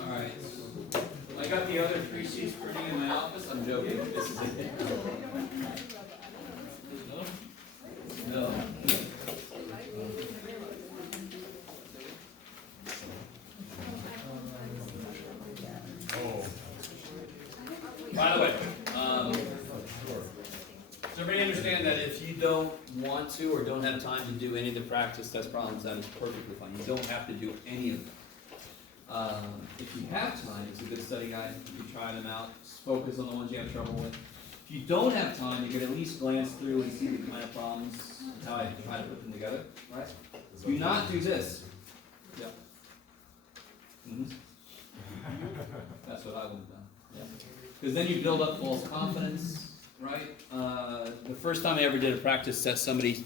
Alright. I got the other 3 sheets printing in my office. I'm joking. This is it. No. By the way, does everybody understand that if you don't want to or don't have time to do any of the practice test problems, that is perfectly fine. You don't have to do any of them. If you have time, it's a good study guide. You can try them out. Just focus on the ones you have trouble with. If you don't have time, you can at least glance through and see the kind of problems, how I try to put them together, right? Do not do this. Yeah. That's what I would have done. Because then you build up false confidence, right? The first time I ever did a practice test, somebody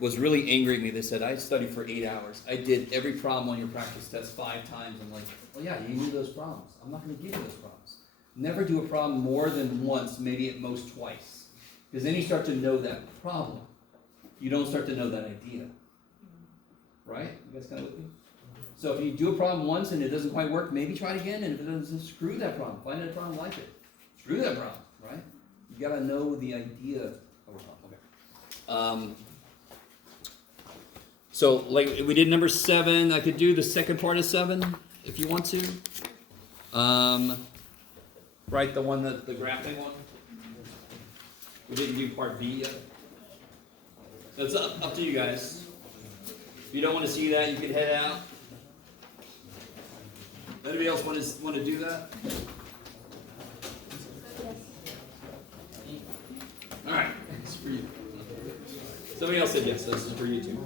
was really angry at me. They said, I studied for 8 hours. I did every problem on your practice test 5 times. I'm like, well, yeah, you knew those problems. I'm not going to give you those problems. Never do a problem more than once, maybe at most twice. Because then you start to know that problem. You don't start to know that idea. Right? You guys kind of with me? So if you do a problem once and it doesn't quite work, maybe try it again. And if it doesn't, screw that problem. Find a problem like it. Screw that problem, right? You got to know the idea of a problem. Okay. So, like we did number 7. I could do the second part of 7 if you want to. Right, the one that the graphing one. We didn't do part B yet. So it's up to you guys. If you don't want to see that, you can head out. Anybody else want to do that? All right, it's for you. Somebody else said yes, so this is for you too.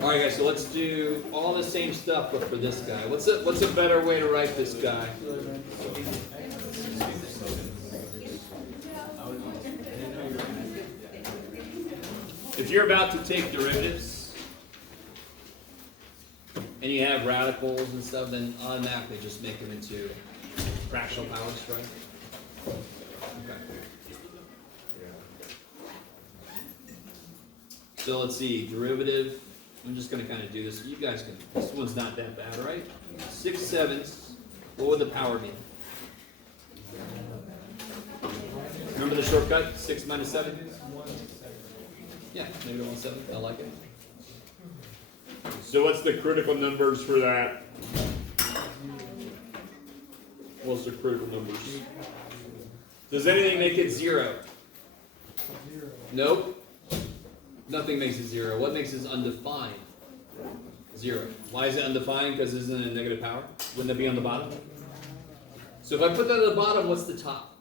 All right, guys. So let's do all the same stuff, but for this guy. What's a better way to write this guy? If you're about to take derivatives and you have radicals and stuff, then automatically just make them into fractional powers, right? Okay. So let's see, derivative. I'm just going to kind of do this. You guys can. This one's not that bad, right? 6/7. What would the power be? Remember the shortcut? 6 minus 7. Yeah, negative 1/7. I like it. So what's the critical numbers for that? What's the critical numbers? Does anything make it 0? Zero. Nope. Nothing makes it 0. What makes it undefined? 0. Why is it undefined? Because it isn't a negative power. Wouldn't that be on the bottom? So if I put that at the bottom, what's the top?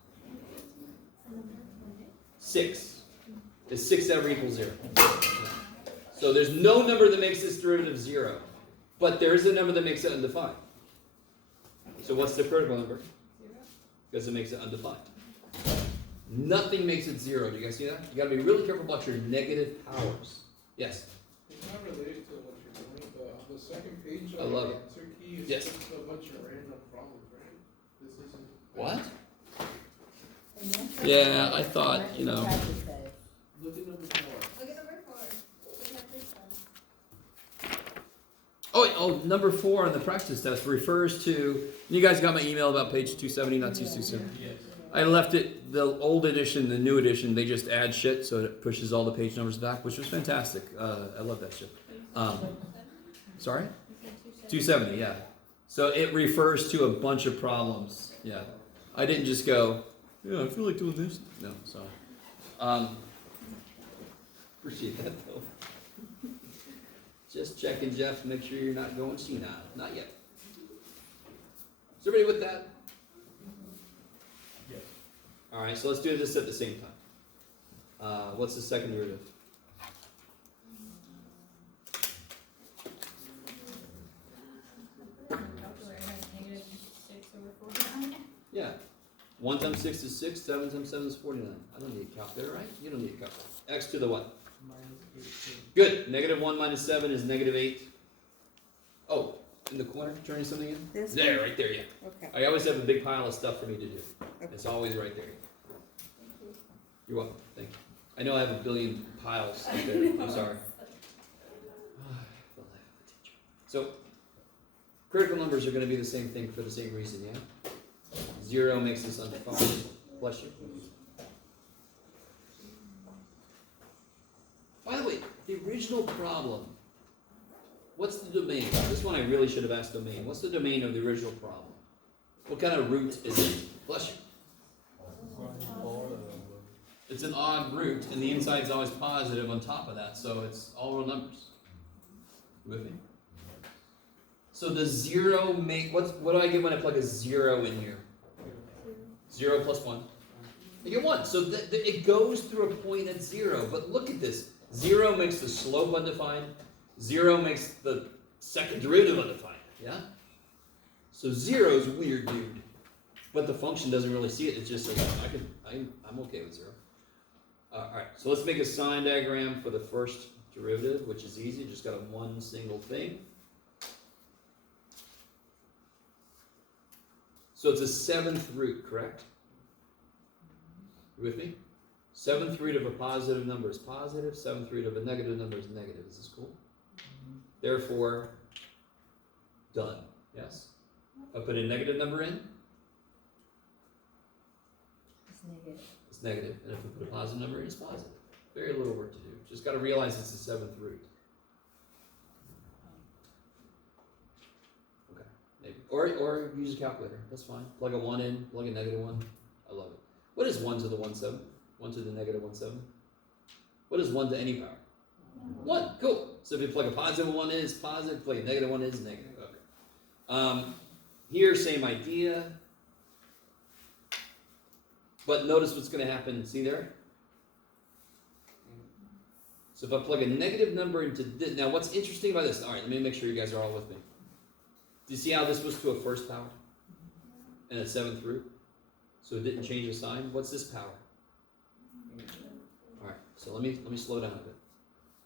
6. Is 6 ever equal 0? So there's no number that makes this derivative 0. But there is a number that makes it undefined. So what's the critical number? 0. Because it makes it undefined. Nothing makes it 0. Do you guys see that? You got to be really careful about your negative powers. Yes? It's not related to what you're doing, but on the second page I of love the it. answer key, it's Yes. just a bunch of random problems, right? This isn't. What? And that's Yeah, what I thought, practice you know. says. Look at number 4. Look at number 4. Look at this one. Oh, number 4 on the practice test refers to. You guys got my email about page 270, not 227. Yes. I left it, the old edition, the new edition, they just add shit, so it pushes all the page numbers back, which was fantastic. I love that shit. Sorry? 270, yeah. So it refers to a bunch of problems. Yeah. I didn't just go, yeah, I feel like doing this. No, so. Appreciate that though. Just checking, Jeff, make sure you're not going senile. Not yet. Is everybody with that? Yes. All right, so let's do this at the same time. What's the second derivative? Calculator has negative 6 over 49. Yeah. 1 times 6 is 6, 7 times 7 is 49. I don't need a calculator, right? You don't need a calculator. X to the what? -18. Good. -1 minus 7 is -8. Oh, in the corner, turning something in? This There, right there, yeah. Okay. I always have a big pile of stuff for me to do. It's always right there. You're welcome. Thank you. I know I have a billion piles up there. I'm sorry. So, critical numbers are going to be the same thing for the same reason, yeah? 0 makes this undefined. Bless you. By the way, the original problem, what's the domain? This one I really should have asked domain. What's the domain of the original problem? What kind of root is it? Bless you. It's an odd root, and the inside's always positive on top of that, so it's all real numbers. You with me? So the 0 make, what do I get when I plug a 0 in here? 0 plus 1. I get 1. So it goes through a point at 0, but look at this. 0 makes the slope undefined. 0 makes the second derivative undefined. Yeah? So 0 is weird, dude. But the function doesn't really see it. It just says, I'm okay with 0. Alright, so let's make a sign diagram for the first derivative, which is easy. Just got a one single thing. So it's a 7th root, correct? You with me? 7th root of a positive number is positive. 7th root of a negative number is negative. Is this cool? Therefore, done. Yes? I put a negative number in, It's negative. it's negative. And if I put a positive number in, it's positive. Very little work to do. Just got to realize it's the 7th root. Okay, maybe. Or use a calculator. That's fine. Plug a 1 in, plug a -1. I love it. What is 1 to the 1/7? 1 to the -1/7? What is 1 to any power? 1. Cool. So if you plug a positive 1 in, it's positive. Plug a -1 in, it's negative. Okay. Here, same idea. But notice what's going to happen. See there? So if I plug a negative number into this, now what's interesting about this? All right, let me make sure you guys are all with me. Do you see how this was to a first power and a 7th root? So it didn't change the sign. What's this power? All right, so let me slow down a bit.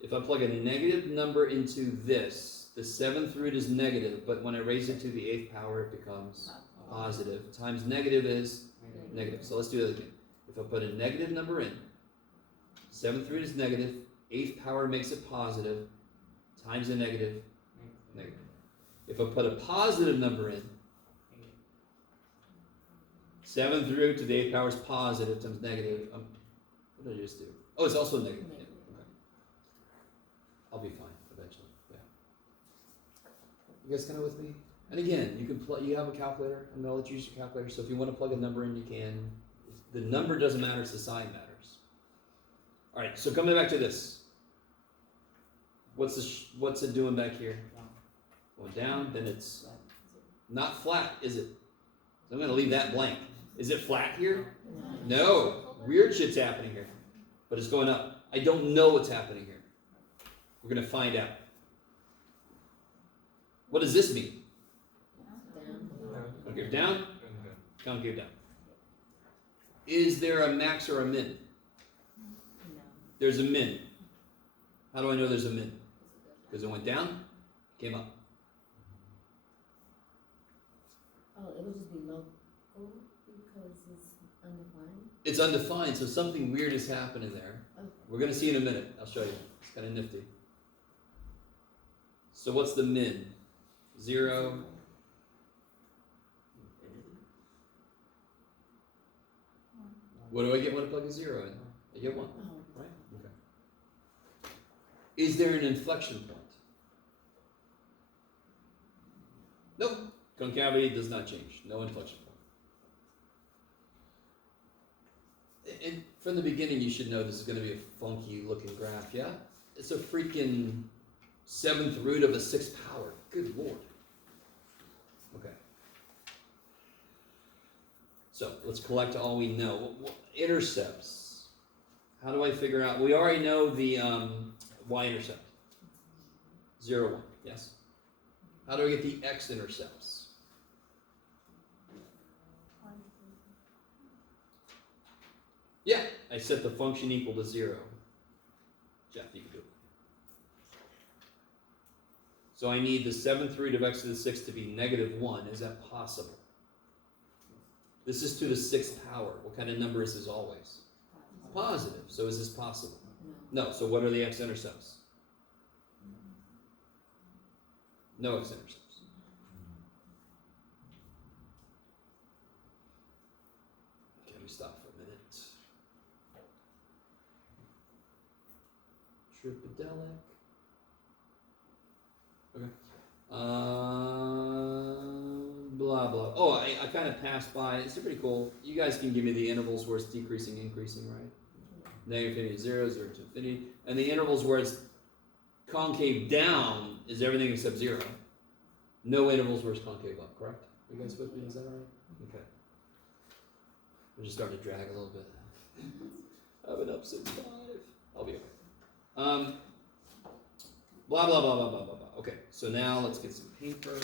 If I plug a negative number into this, the 7th root is negative, but when I raise it to the 8th power, it becomes positive. Times negative is negative. So let's do that again. If I put a negative number in, 7th root is negative, 8th power makes it positive, times a negative, negative. If I put a positive number in, 7th root to the 8th power is positive times negative. What did I just do? Oh, it's also negative. Yeah, okay. I'll be fine eventually. Yeah. You guys kind of with me? And again, you can you have a calculator. I'm gonna let you use your calculator. So if you want to plug a number in, you can. The number doesn't matter; it's the sign matters. All right, so coming back to this. What's it doing back here? Going down, then it's not flat, is it? So I'm going to leave that blank. Is it flat here? No. Weird shit's happening here. But it's going up. I don't know what's happening here. We're going to find out. What does this mean? Concave down, concave down. Is there a max or a min? There's a min. How do I know there's a min? Because it went down, came up. Oh, it would just be local because it's undefined. It's undefined, so something weird is happening there. Okay. We're going to see in a minute. I'll show you. It's kind of nifty. So what's the min? 0. What do I get when I plug a 0 in? I get 1, right? Okay. Is there an inflection point? Nope. Concavity does not change. No inflection point. And from the beginning, you should know this is going to be a funky looking graph, yeah? It's a freaking 7th root of a 6th power. Good Lord. Okay. So let's collect all we know. Intercepts. How do I figure out? We already know the y-intercept. 0, 1. Yes? How do I get the x-intercepts? Yeah, I set the function equal to 0. Jeff, you can do it. So I need the 7th root of x to the 6th to be -1. Is that possible? This is to the 6th power. What kind of number is this always? Positive. So is this possible? No. So what are the x-intercepts? No x-intercepts. Okay, we stop for a minute. Tripedelic. Okay. Blah, blah. Oh, I kind of passed by. It's pretty cool. You guys can give me the intervals where it's decreasing, increasing, right? Negative infinity, 0, 0 to infinity. And the intervals where it's concave down is everything except 0. No intervals where it's concave up, correct? You guys with me? Is that all right? Okay. We're just starting to drag a little bit. I've been up since 5. I'll be okay. Blah, blah, blah, blah, blah, blah, blah. Okay, so now let's get some paper.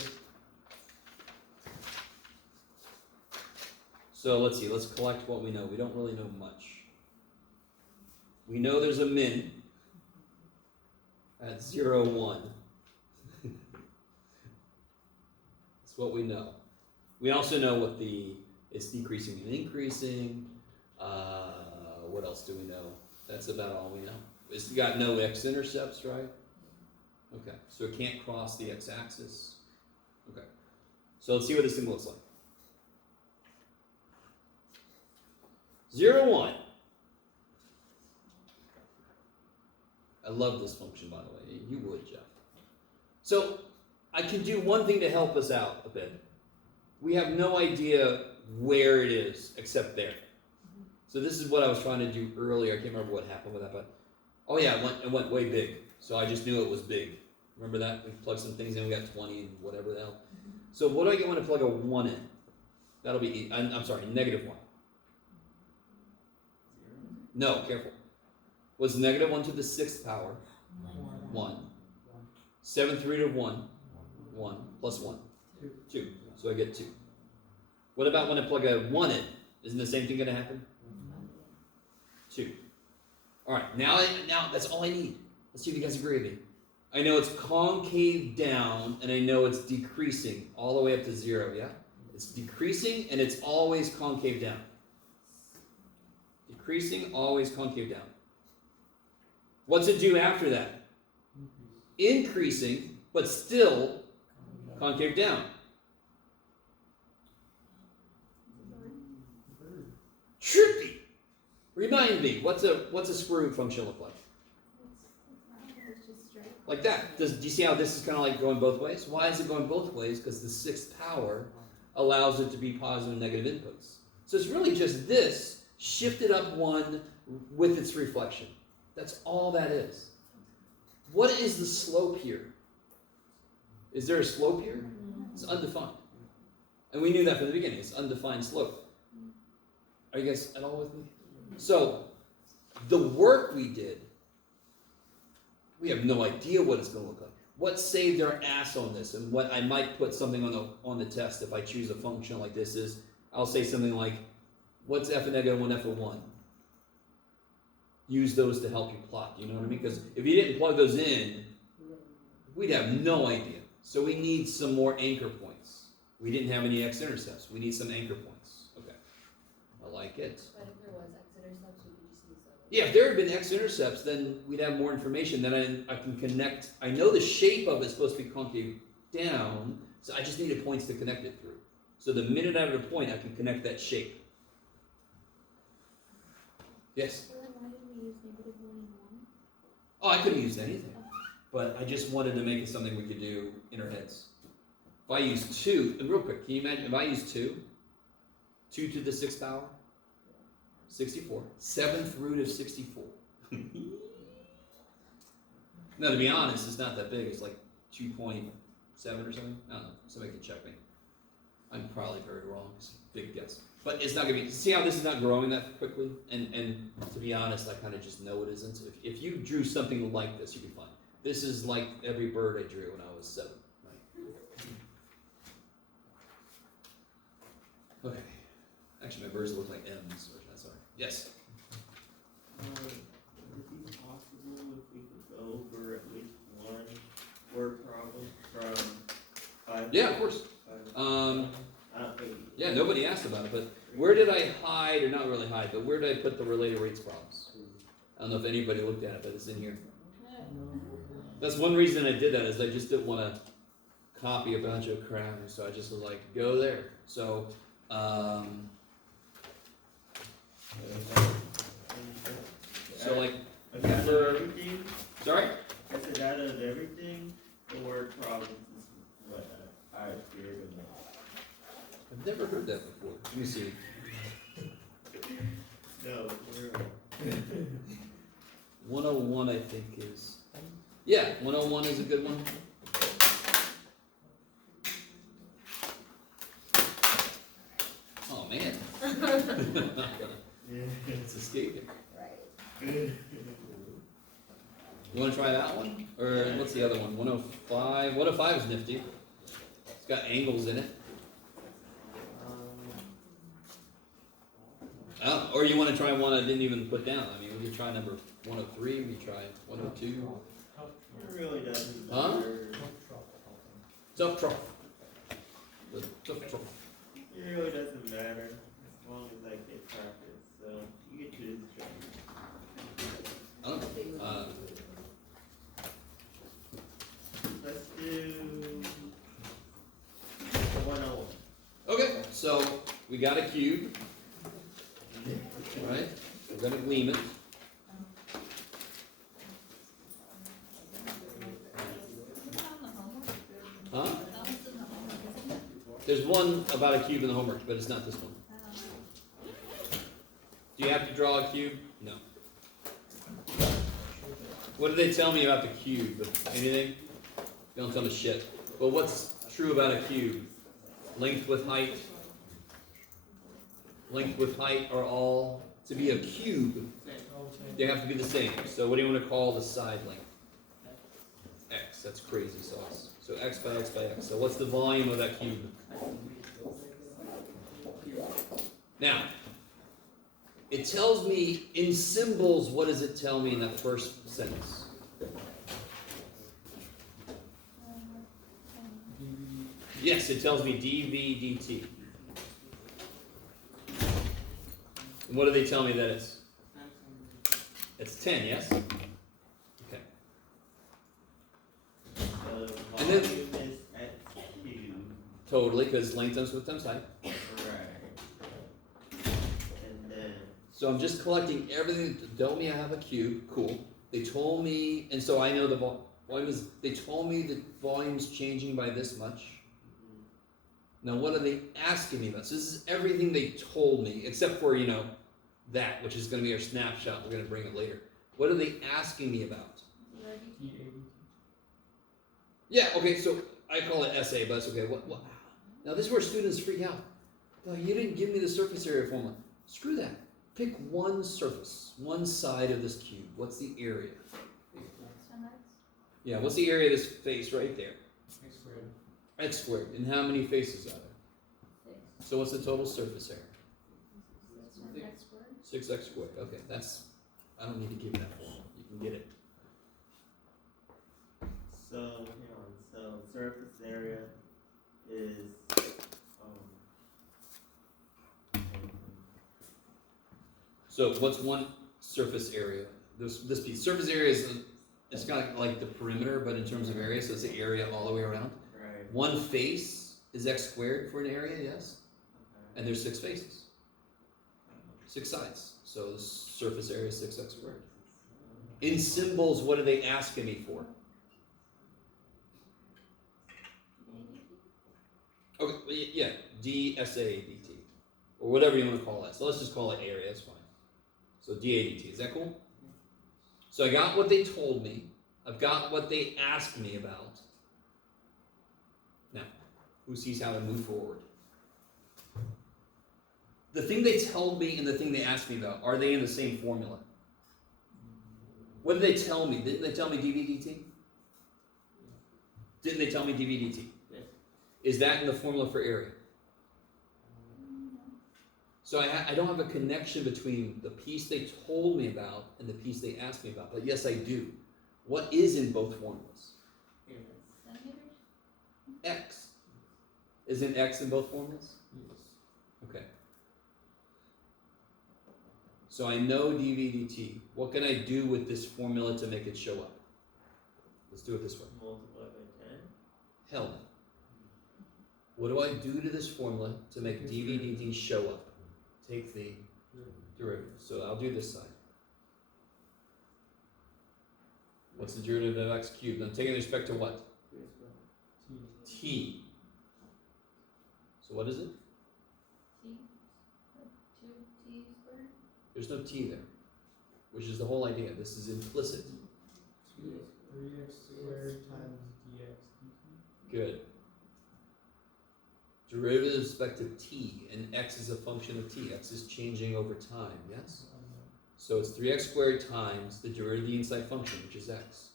So let's see, let's collect what we know. We don't really know much. We know there's a min at 0, 1. That's what we know. We also know what it's decreasing and increasing. What else do we know? That's about all we know. It's got no x-intercepts, right? Okay, so it can't cross the x-axis. Okay, so let's see what this thing looks like. 0, 1. I love this function, by the way. You would, Jeff. So I can do one thing to help us out a bit. We have no idea where it is except there. So this is what I was trying to do earlier. I can't remember what happened with that, but oh yeah, it went way big. So I just knew it was big. Remember that? We plugged some things in, we got 20 and whatever the hell. So what do I get when I plug a 1 in? That'll be, I'm sorry, -1. No, careful. Was -1 to the 6th power? 1. 7th root of 1? 1 plus 1? 2. So I get 2. What about when I plug a 1 in? Isn't the same thing going to happen? 2. All right, now that's all I need. Let's see if you guys agree with me. I know it's concave down, and I know it's decreasing all the way up to 0, yeah? It's decreasing, and it's always concave down. Decreasing, always concave down. What's it do after that? Increasing, but still concave down. Trippy! Remind me, what's a square root function look like? It's just straight. Like that. Do you see how this is kind of like going both ways? Why is it going both ways? Because the 6th power allows it to be positive and negative inputs. So it's really just this shifted up 1 with its reflection. That's all that is. What is the slope here? Is there a slope here? It's undefined. And we knew that from the beginning. It's undefined slope. Are you guys at all with me? So, the work we did, we have no idea what it's going to look like. What saved our ass on this, and what I might put something on the test if I choose a function like this is, I'll say something like, what's f of negative 1, f of 1? Use those to help you plot, you know what I mean? Because if you didn't plug those in, we'd have no idea. So we need some more anchor points. We didn't have any x-intercepts. We need some anchor points. Okay, I like it. But if there was x-intercepts, we could just use those. Yeah, if there had been x-intercepts, then we'd have more information. Then I can connect. I know the shape of it's supposed to be concave down, so I just needed points to connect it through. So the minute I have a point, I can connect that shape. Yes? So then why did we use negative 1 and 1? Oh, I could have used anything. But I just wanted to make it something we could do in our heads. If I use 2, and real quick, can you imagine if I use 2? 2 to the 6th power? 64. 7th root of 64. Now, to be honest, it's not that big. It's like 2.7 or something. I don't know. Somebody can check me. I'm probably very wrong. It's a big guess. But it's not going to be... See how this is not growing that quickly? And to be honest, I kind of just know it isn't. If you drew something like this, you'd be fine. This is like every bird I drew when I was 7. Right? Okay. Actually, my birds look like M's. Sorry. Yes? Would it be possible if we could go over at least one word problem from 5? Yeah, of course. 5. Yeah, nobody asked about it, but where did I hide, or not really hide, but where did I put the related rates problems? I don't know if anybody looked at it, but it's in here. That's one reason I did that, is I just didn't want to copy a bunch of crap, so I just was like, go there. So, like, out for- of everything, sorry? I said out of everything, the word problems is what I feared the most. I've never heard that before. Let me see. No, we're 101, I think, is... Yeah, 101 is a good one. Oh, man. It's escaping. Right. You want to try that one? Or what's the other one? 105? 105 is nifty. It's got angles in it. Oh, or you want to try one I didn't even put down. I mean, we could try number 103, we could try 102. It really doesn't Huh? matter. Tough trough. The tough trough. It really doesn't matter as long as I get practice. So you get to this I don't know. Let's do 101. Okay, so we got a cube. Right? We're going to gleam it. Huh? There's one about a cube in the homework, but it's not this one. Do you have to draw a cube? No. What did they tell me about the cube? Anything? Don't tell me shit. But what's true about a cube? Length with height. Length with height are all, to be a cube, they have to be the same. So what do you want to call the side length? X. That's crazy sauce. So x by x by x. So what's the volume of that cube? Now, it tells me in symbols, what does it tell me in that first sentence? Yes, it tells me dv dt. And what do they tell me that is? It's 10, yes? Okay. The And then- volume is x cubed. Totally, because length times width times height. Right. And then So I'm just collecting everything that told me I have a cube. Cool. They told me, and so I know the volume is, they told me the volume's changing by this much. Now what are they asking me about? So this is everything they told me, except for, that, which is going to be our snapshot. We're going to bring it later. What are they asking me about? Already. Yeah, okay, so I call it SA, but it's okay. What? Now this is where students freak out. No, you didn't give me the surface area formula. Screw that. Pick one surface, one side of this cube. What's the area? Yeah, what's the area of this face right there? X squared. And how many faces are there? 6. So what's the total surface area? X squared. 6x squared. Okay, that's, I don't need to give that formula. You can get it. So, hang on, so surface area is, So what's one surface area? This piece. Surface area is, it's kind of like the perimeter, but in terms of area, so it's the area all the way around. right, One face is x squared for an area, yes? okay. And there's 6 faces, 6 sides. So the surface area is 6x squared. In symbols, what are they asking me for? Okay, well, yeah, DSA dt, or whatever you want to call that. So let's just call it area, that's fine. So dA dt, is that cool? So I got what they told me. I've got what they asked me about. Now, who sees how to move forward? The thing they told me and the thing they asked me about, are they in the same formula? What did they tell me? Didn't they tell me dV dt? Didn't they tell me dV dt? Yes. Is that in the formula for area? So I don't have a connection between the piece they told me about and the piece they asked me about, but yes, I do. What is in both formulas? Centimeters? X. Isn't X in both formulas? Okay. So I know dV dt. What can I do with this formula to make it show up? Let's do it this way. Multiply by 10. Hell no. What do I do to this formula to make dV dt show up? Take the derivative. So I'll do this side. What's the derivative of x cubed? I'm taking respect to what? T. So what is it? T? 2t squared? There's no t there, which is the whole idea. This is implicit. 3x squared times dx dt. Good. Derivative with respect to t, and x is a function of t. X is changing over time, yes? So it's 3x squared times the derivative of the inside function, which is x.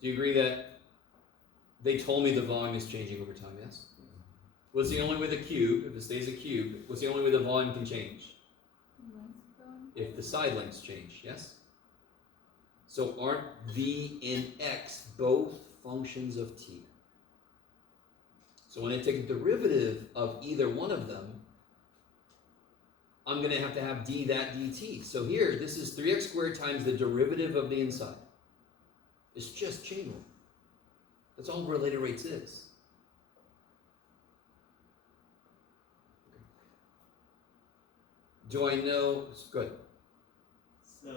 Do you agree that they told me the volume is changing over time, yes? What's the only way the cube, if it stays a cube, what's the only way the volume can change? Length bone? If the side lengths change, yes? So aren't v and x both functions of t? So when I take a derivative of either one of them, I'm going to have d that dt. So here, this is 3x squared times the derivative of the inside. It's just chain rule. That's all related rates is. Do I know? Good. So, I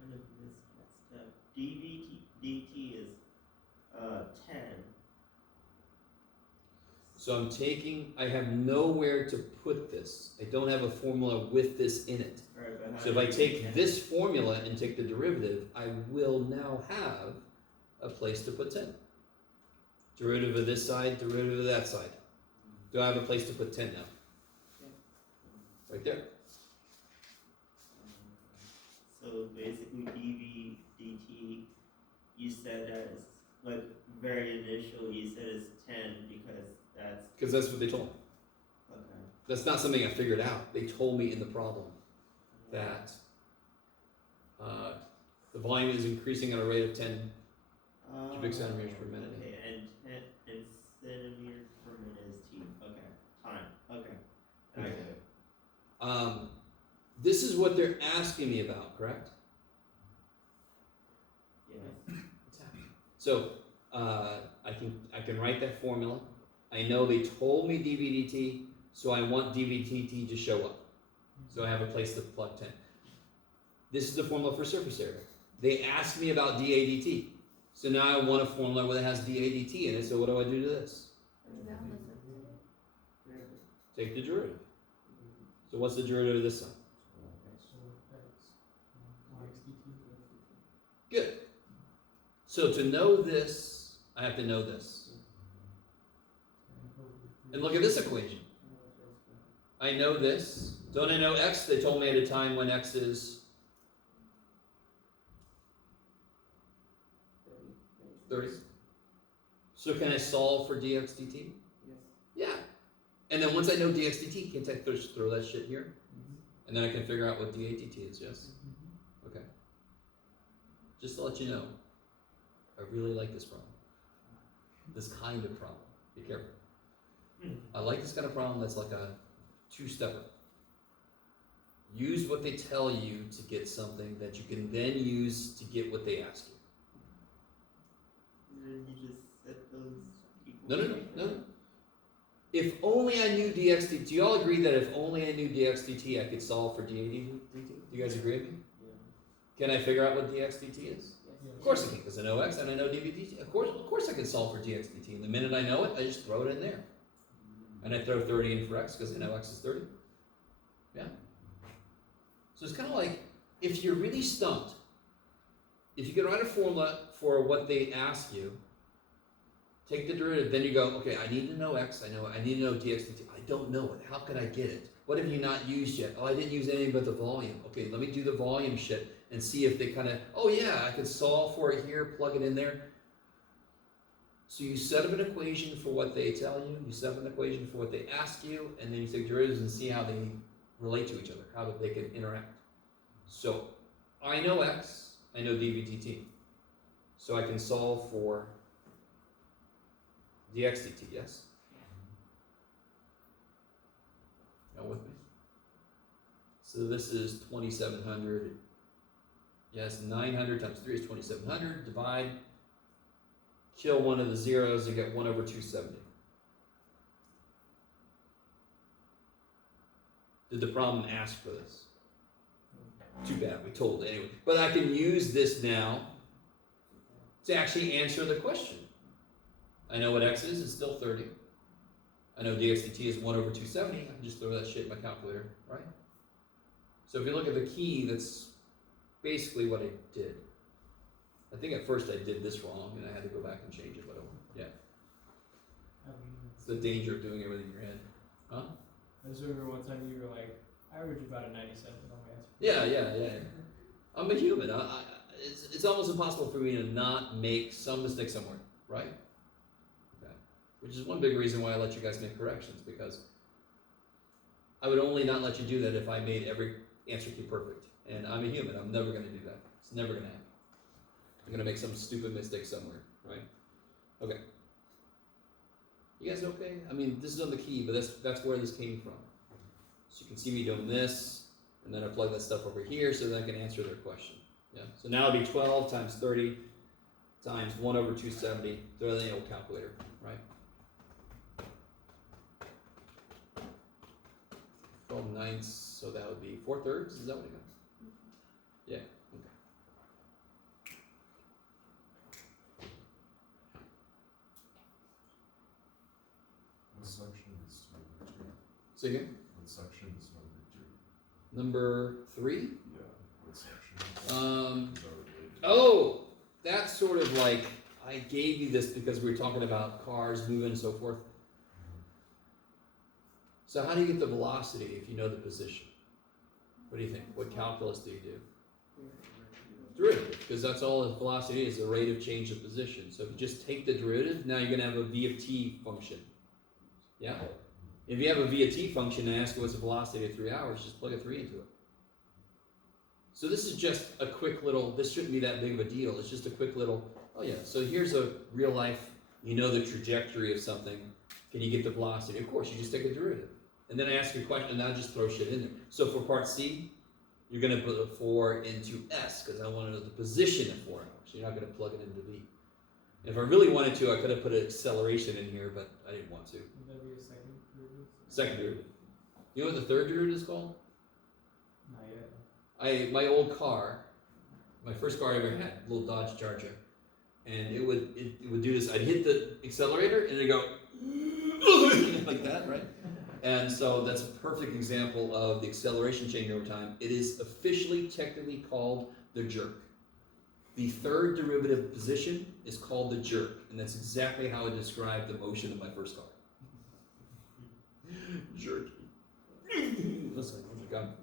kind of missed that step. dV dt is 10. So I'm taking, I have nowhere to put this. I don't have a formula with this in it. Right, but how So if do I you take get this formula and take the derivative, I will now have a place to put 10. Derivative of this side, derivative of that side. Do I have a place to put 10 now? Right there. So basically dV dt, you said as, like, very initial, you said is 10 because that's, Because that's what they told me. okay. That's not something I figured out. They told me in the problem that the volume is increasing at a rate of 10 cubic centimeters per minute. Okay, and centimeters per minute is T, okay, time, okay. I get it. This is what they're asking me about, correct? Yes. So I can write that formula. I know they told me dV dt, so I want dV dt to show up. So I have a place to plug 10. This is the formula for surface area. They asked me about dA dt. So now I want a formula where it has dA dt in it, so what do I do to this? take the derivative. So what's the derivative of this side? So x, dx dt. Good. So to know this, I have to know this. And look at this equation. I know this. Don't I know x? They told me at a time when x is 30. So can I solve for dx dt? Yeah. And then once I know dx dt, can't I just throw that shit here? And then I can figure out what dA dt is, yes? Okay. Just to let you know, I really like this problem. This kind of problem. Be careful. I like this kind of problem that's like a two-stepper. Use what they tell you to get something that you can then use to get what they ask you. And then you just set those equal. No. If only I knew dx dt, do you all agree that if only I knew dx dt, I could solve for dA dt? Do you guys agree with me? Yeah. Can I figure out what dx dt is? Yes. Of course I can, because I know x and I know dv dt. Of course I can solve for dx dt. And the minute I know it, I just throw it in there. And I throw 30 in for x, because I know x is 30. Yeah? So it's kind of like, if you're really stumped, if you can write a formula for what they ask you, take the derivative, then you go, okay, I need to know x, I need to know dx dt. I don't know it. How can I get it? What have you not used yet? Oh, I didn't use anything but the volume. Okay, let me do the volume shit and see if they kind of, oh yeah, I could solve for it here, plug it in there. So you set up an equation for what they tell you, you set up an equation for what they ask you, and then you take derivatives and see how they relate to each other, how that they can interact. So I know x, I know dv dt. So I can solve for dx dt, yes? Y'all with me? So this is 2,700. Yes, 900 times 3 is 2,700. Divide. Kill one of the zeros and get 1 over 270. Did the problem ask for this? Too bad, we told it anyway. But I can use this now to actually answer the question. I know what x is, it's still 30. I know dx dt is 1 over 270. I can just throw that shit in my calculator, right? So if you look at the key, that's basically what I did. I think at first I did this wrong and I had to go back and change it, but yeah. It's the danger of doing everything in your head. Huh? I just remember one time you were like, I average about a 97 on my answer. Yeah. I'm a human. It's almost impossible for me to not make some mistake somewhere, right? Okay. Which is one big reason why I let you guys make corrections, because I would only not let you do that if I made every answer key perfect. And I'm a human. I'm never going to do that. It's never going to happen. I'm going to make some stupid mistake somewhere, right? Okay. You guys okay? I mean, this is on the key, but that's where this came from. So you can see me doing this, and then I plug that stuff over here so that I can answer their question. Yeah. So now it'll be 12 times 30 times 1 over 270. Throw that in the old calculator, right? 12 ninths, so that would be 4/3. Is that what it got? Yeah. Okay. What section is number 2? So again, What section is number 2? number 3. Yeah, what section? Is that related? Oh, that's sort of like, I gave you this because we were talking about cars moving and so forth. So how do you get the velocity if you know the position? What do you think? What calculus do you do? Derivative, because that's all the velocity is, the rate of change of position. So if you just take the derivative, now you're going to have a v of t function. Yeah? If you have a v of t function and ask you what's the velocity of 3 hours, just plug a 3 into it. So this is just a quick little, this shouldn't be that big of a deal. It's just a quick little, oh yeah, so here's a real life, you know the trajectory of something. Can you get the velocity? Of course, you just take a derivative. And then I ask you a question, and now just throw shit in there. So for part C, you're going to put a 4 into S, because I want to know the position at 4 hours. You're not going to plug it into V. And if I really wanted to, I could have put an acceleration in here, but I didn't want to. Would that be a second derivative? Second derivative. You know what the third derivative is called? Not yet. My old car, my first car I ever had, a little Dodge Charger, and it would do this. I'd hit the accelerator, and it'd go like that, right? And so that's a perfect example of the acceleration change over time. It is officially, technically called the jerk. The third derivative position is called the jerk, and that's exactly how I described the motion of my first car. Jerk. Listen,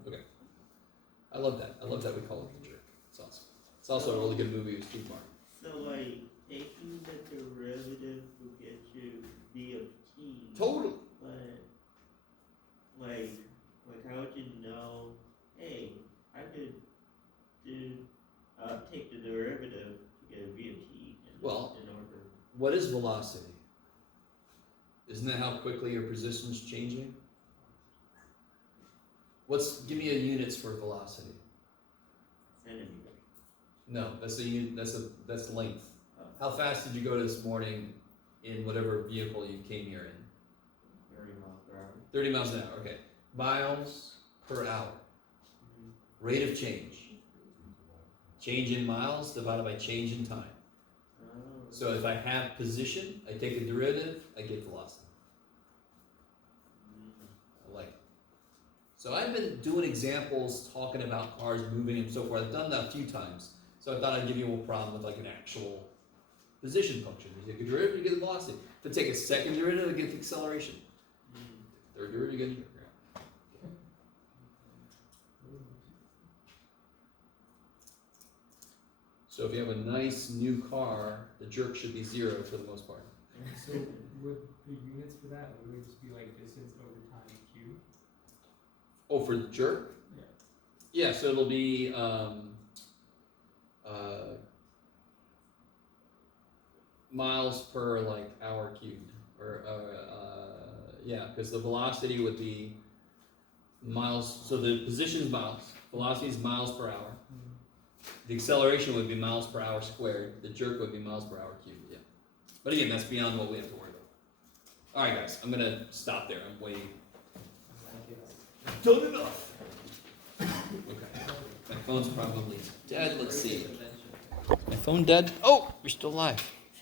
okay. I love that. I love that we call it the jerk. It's awesome. It's also a really good movie with Steve Martin. So like, taking the derivative will get you v of t. Totally. But, like, how would you know, hey, I could do, take the derivative to get a v of t Well, in order. What is velocity? Isn't that how quickly your position's changing? Give me a units for velocity. Centimeter. No, that's the unit, that's length. How fast did you go this morning in whatever vehicle you came here in? 30 miles per hour. 30 miles an hour, okay. Miles per hour. Rate of change. Change in miles divided by change in time. Oh. So if I have position, I take the derivative, I get velocity. I like it. So I've been doing examples talking about cars moving and so forth. I've done that a few times. So I thought I'd give you a problem with like an actual position function. You take a derivative, you get the velocity. If I take a second derivative, I get the acceleration. Third derivative, you get the So if you have a nice new car, the jerk should be 0 for the most part. So would the units for that, would it just be like distance over time cubed? Oh, for the jerk? Yeah. Yeah, so it'll be miles per like hour cubed, or yeah, because the velocity would be miles. So the position is miles, velocity is miles per hour. The acceleration would be miles per hour squared. The jerk would be miles per hour cubed. Yeah, but again, that's beyond what we have to worry about. All right, guys, I'm gonna stop there. I'm waiting. Done enough. Okay, my phone's probably dead. Let's see. My phone dead? Oh, you're still alive.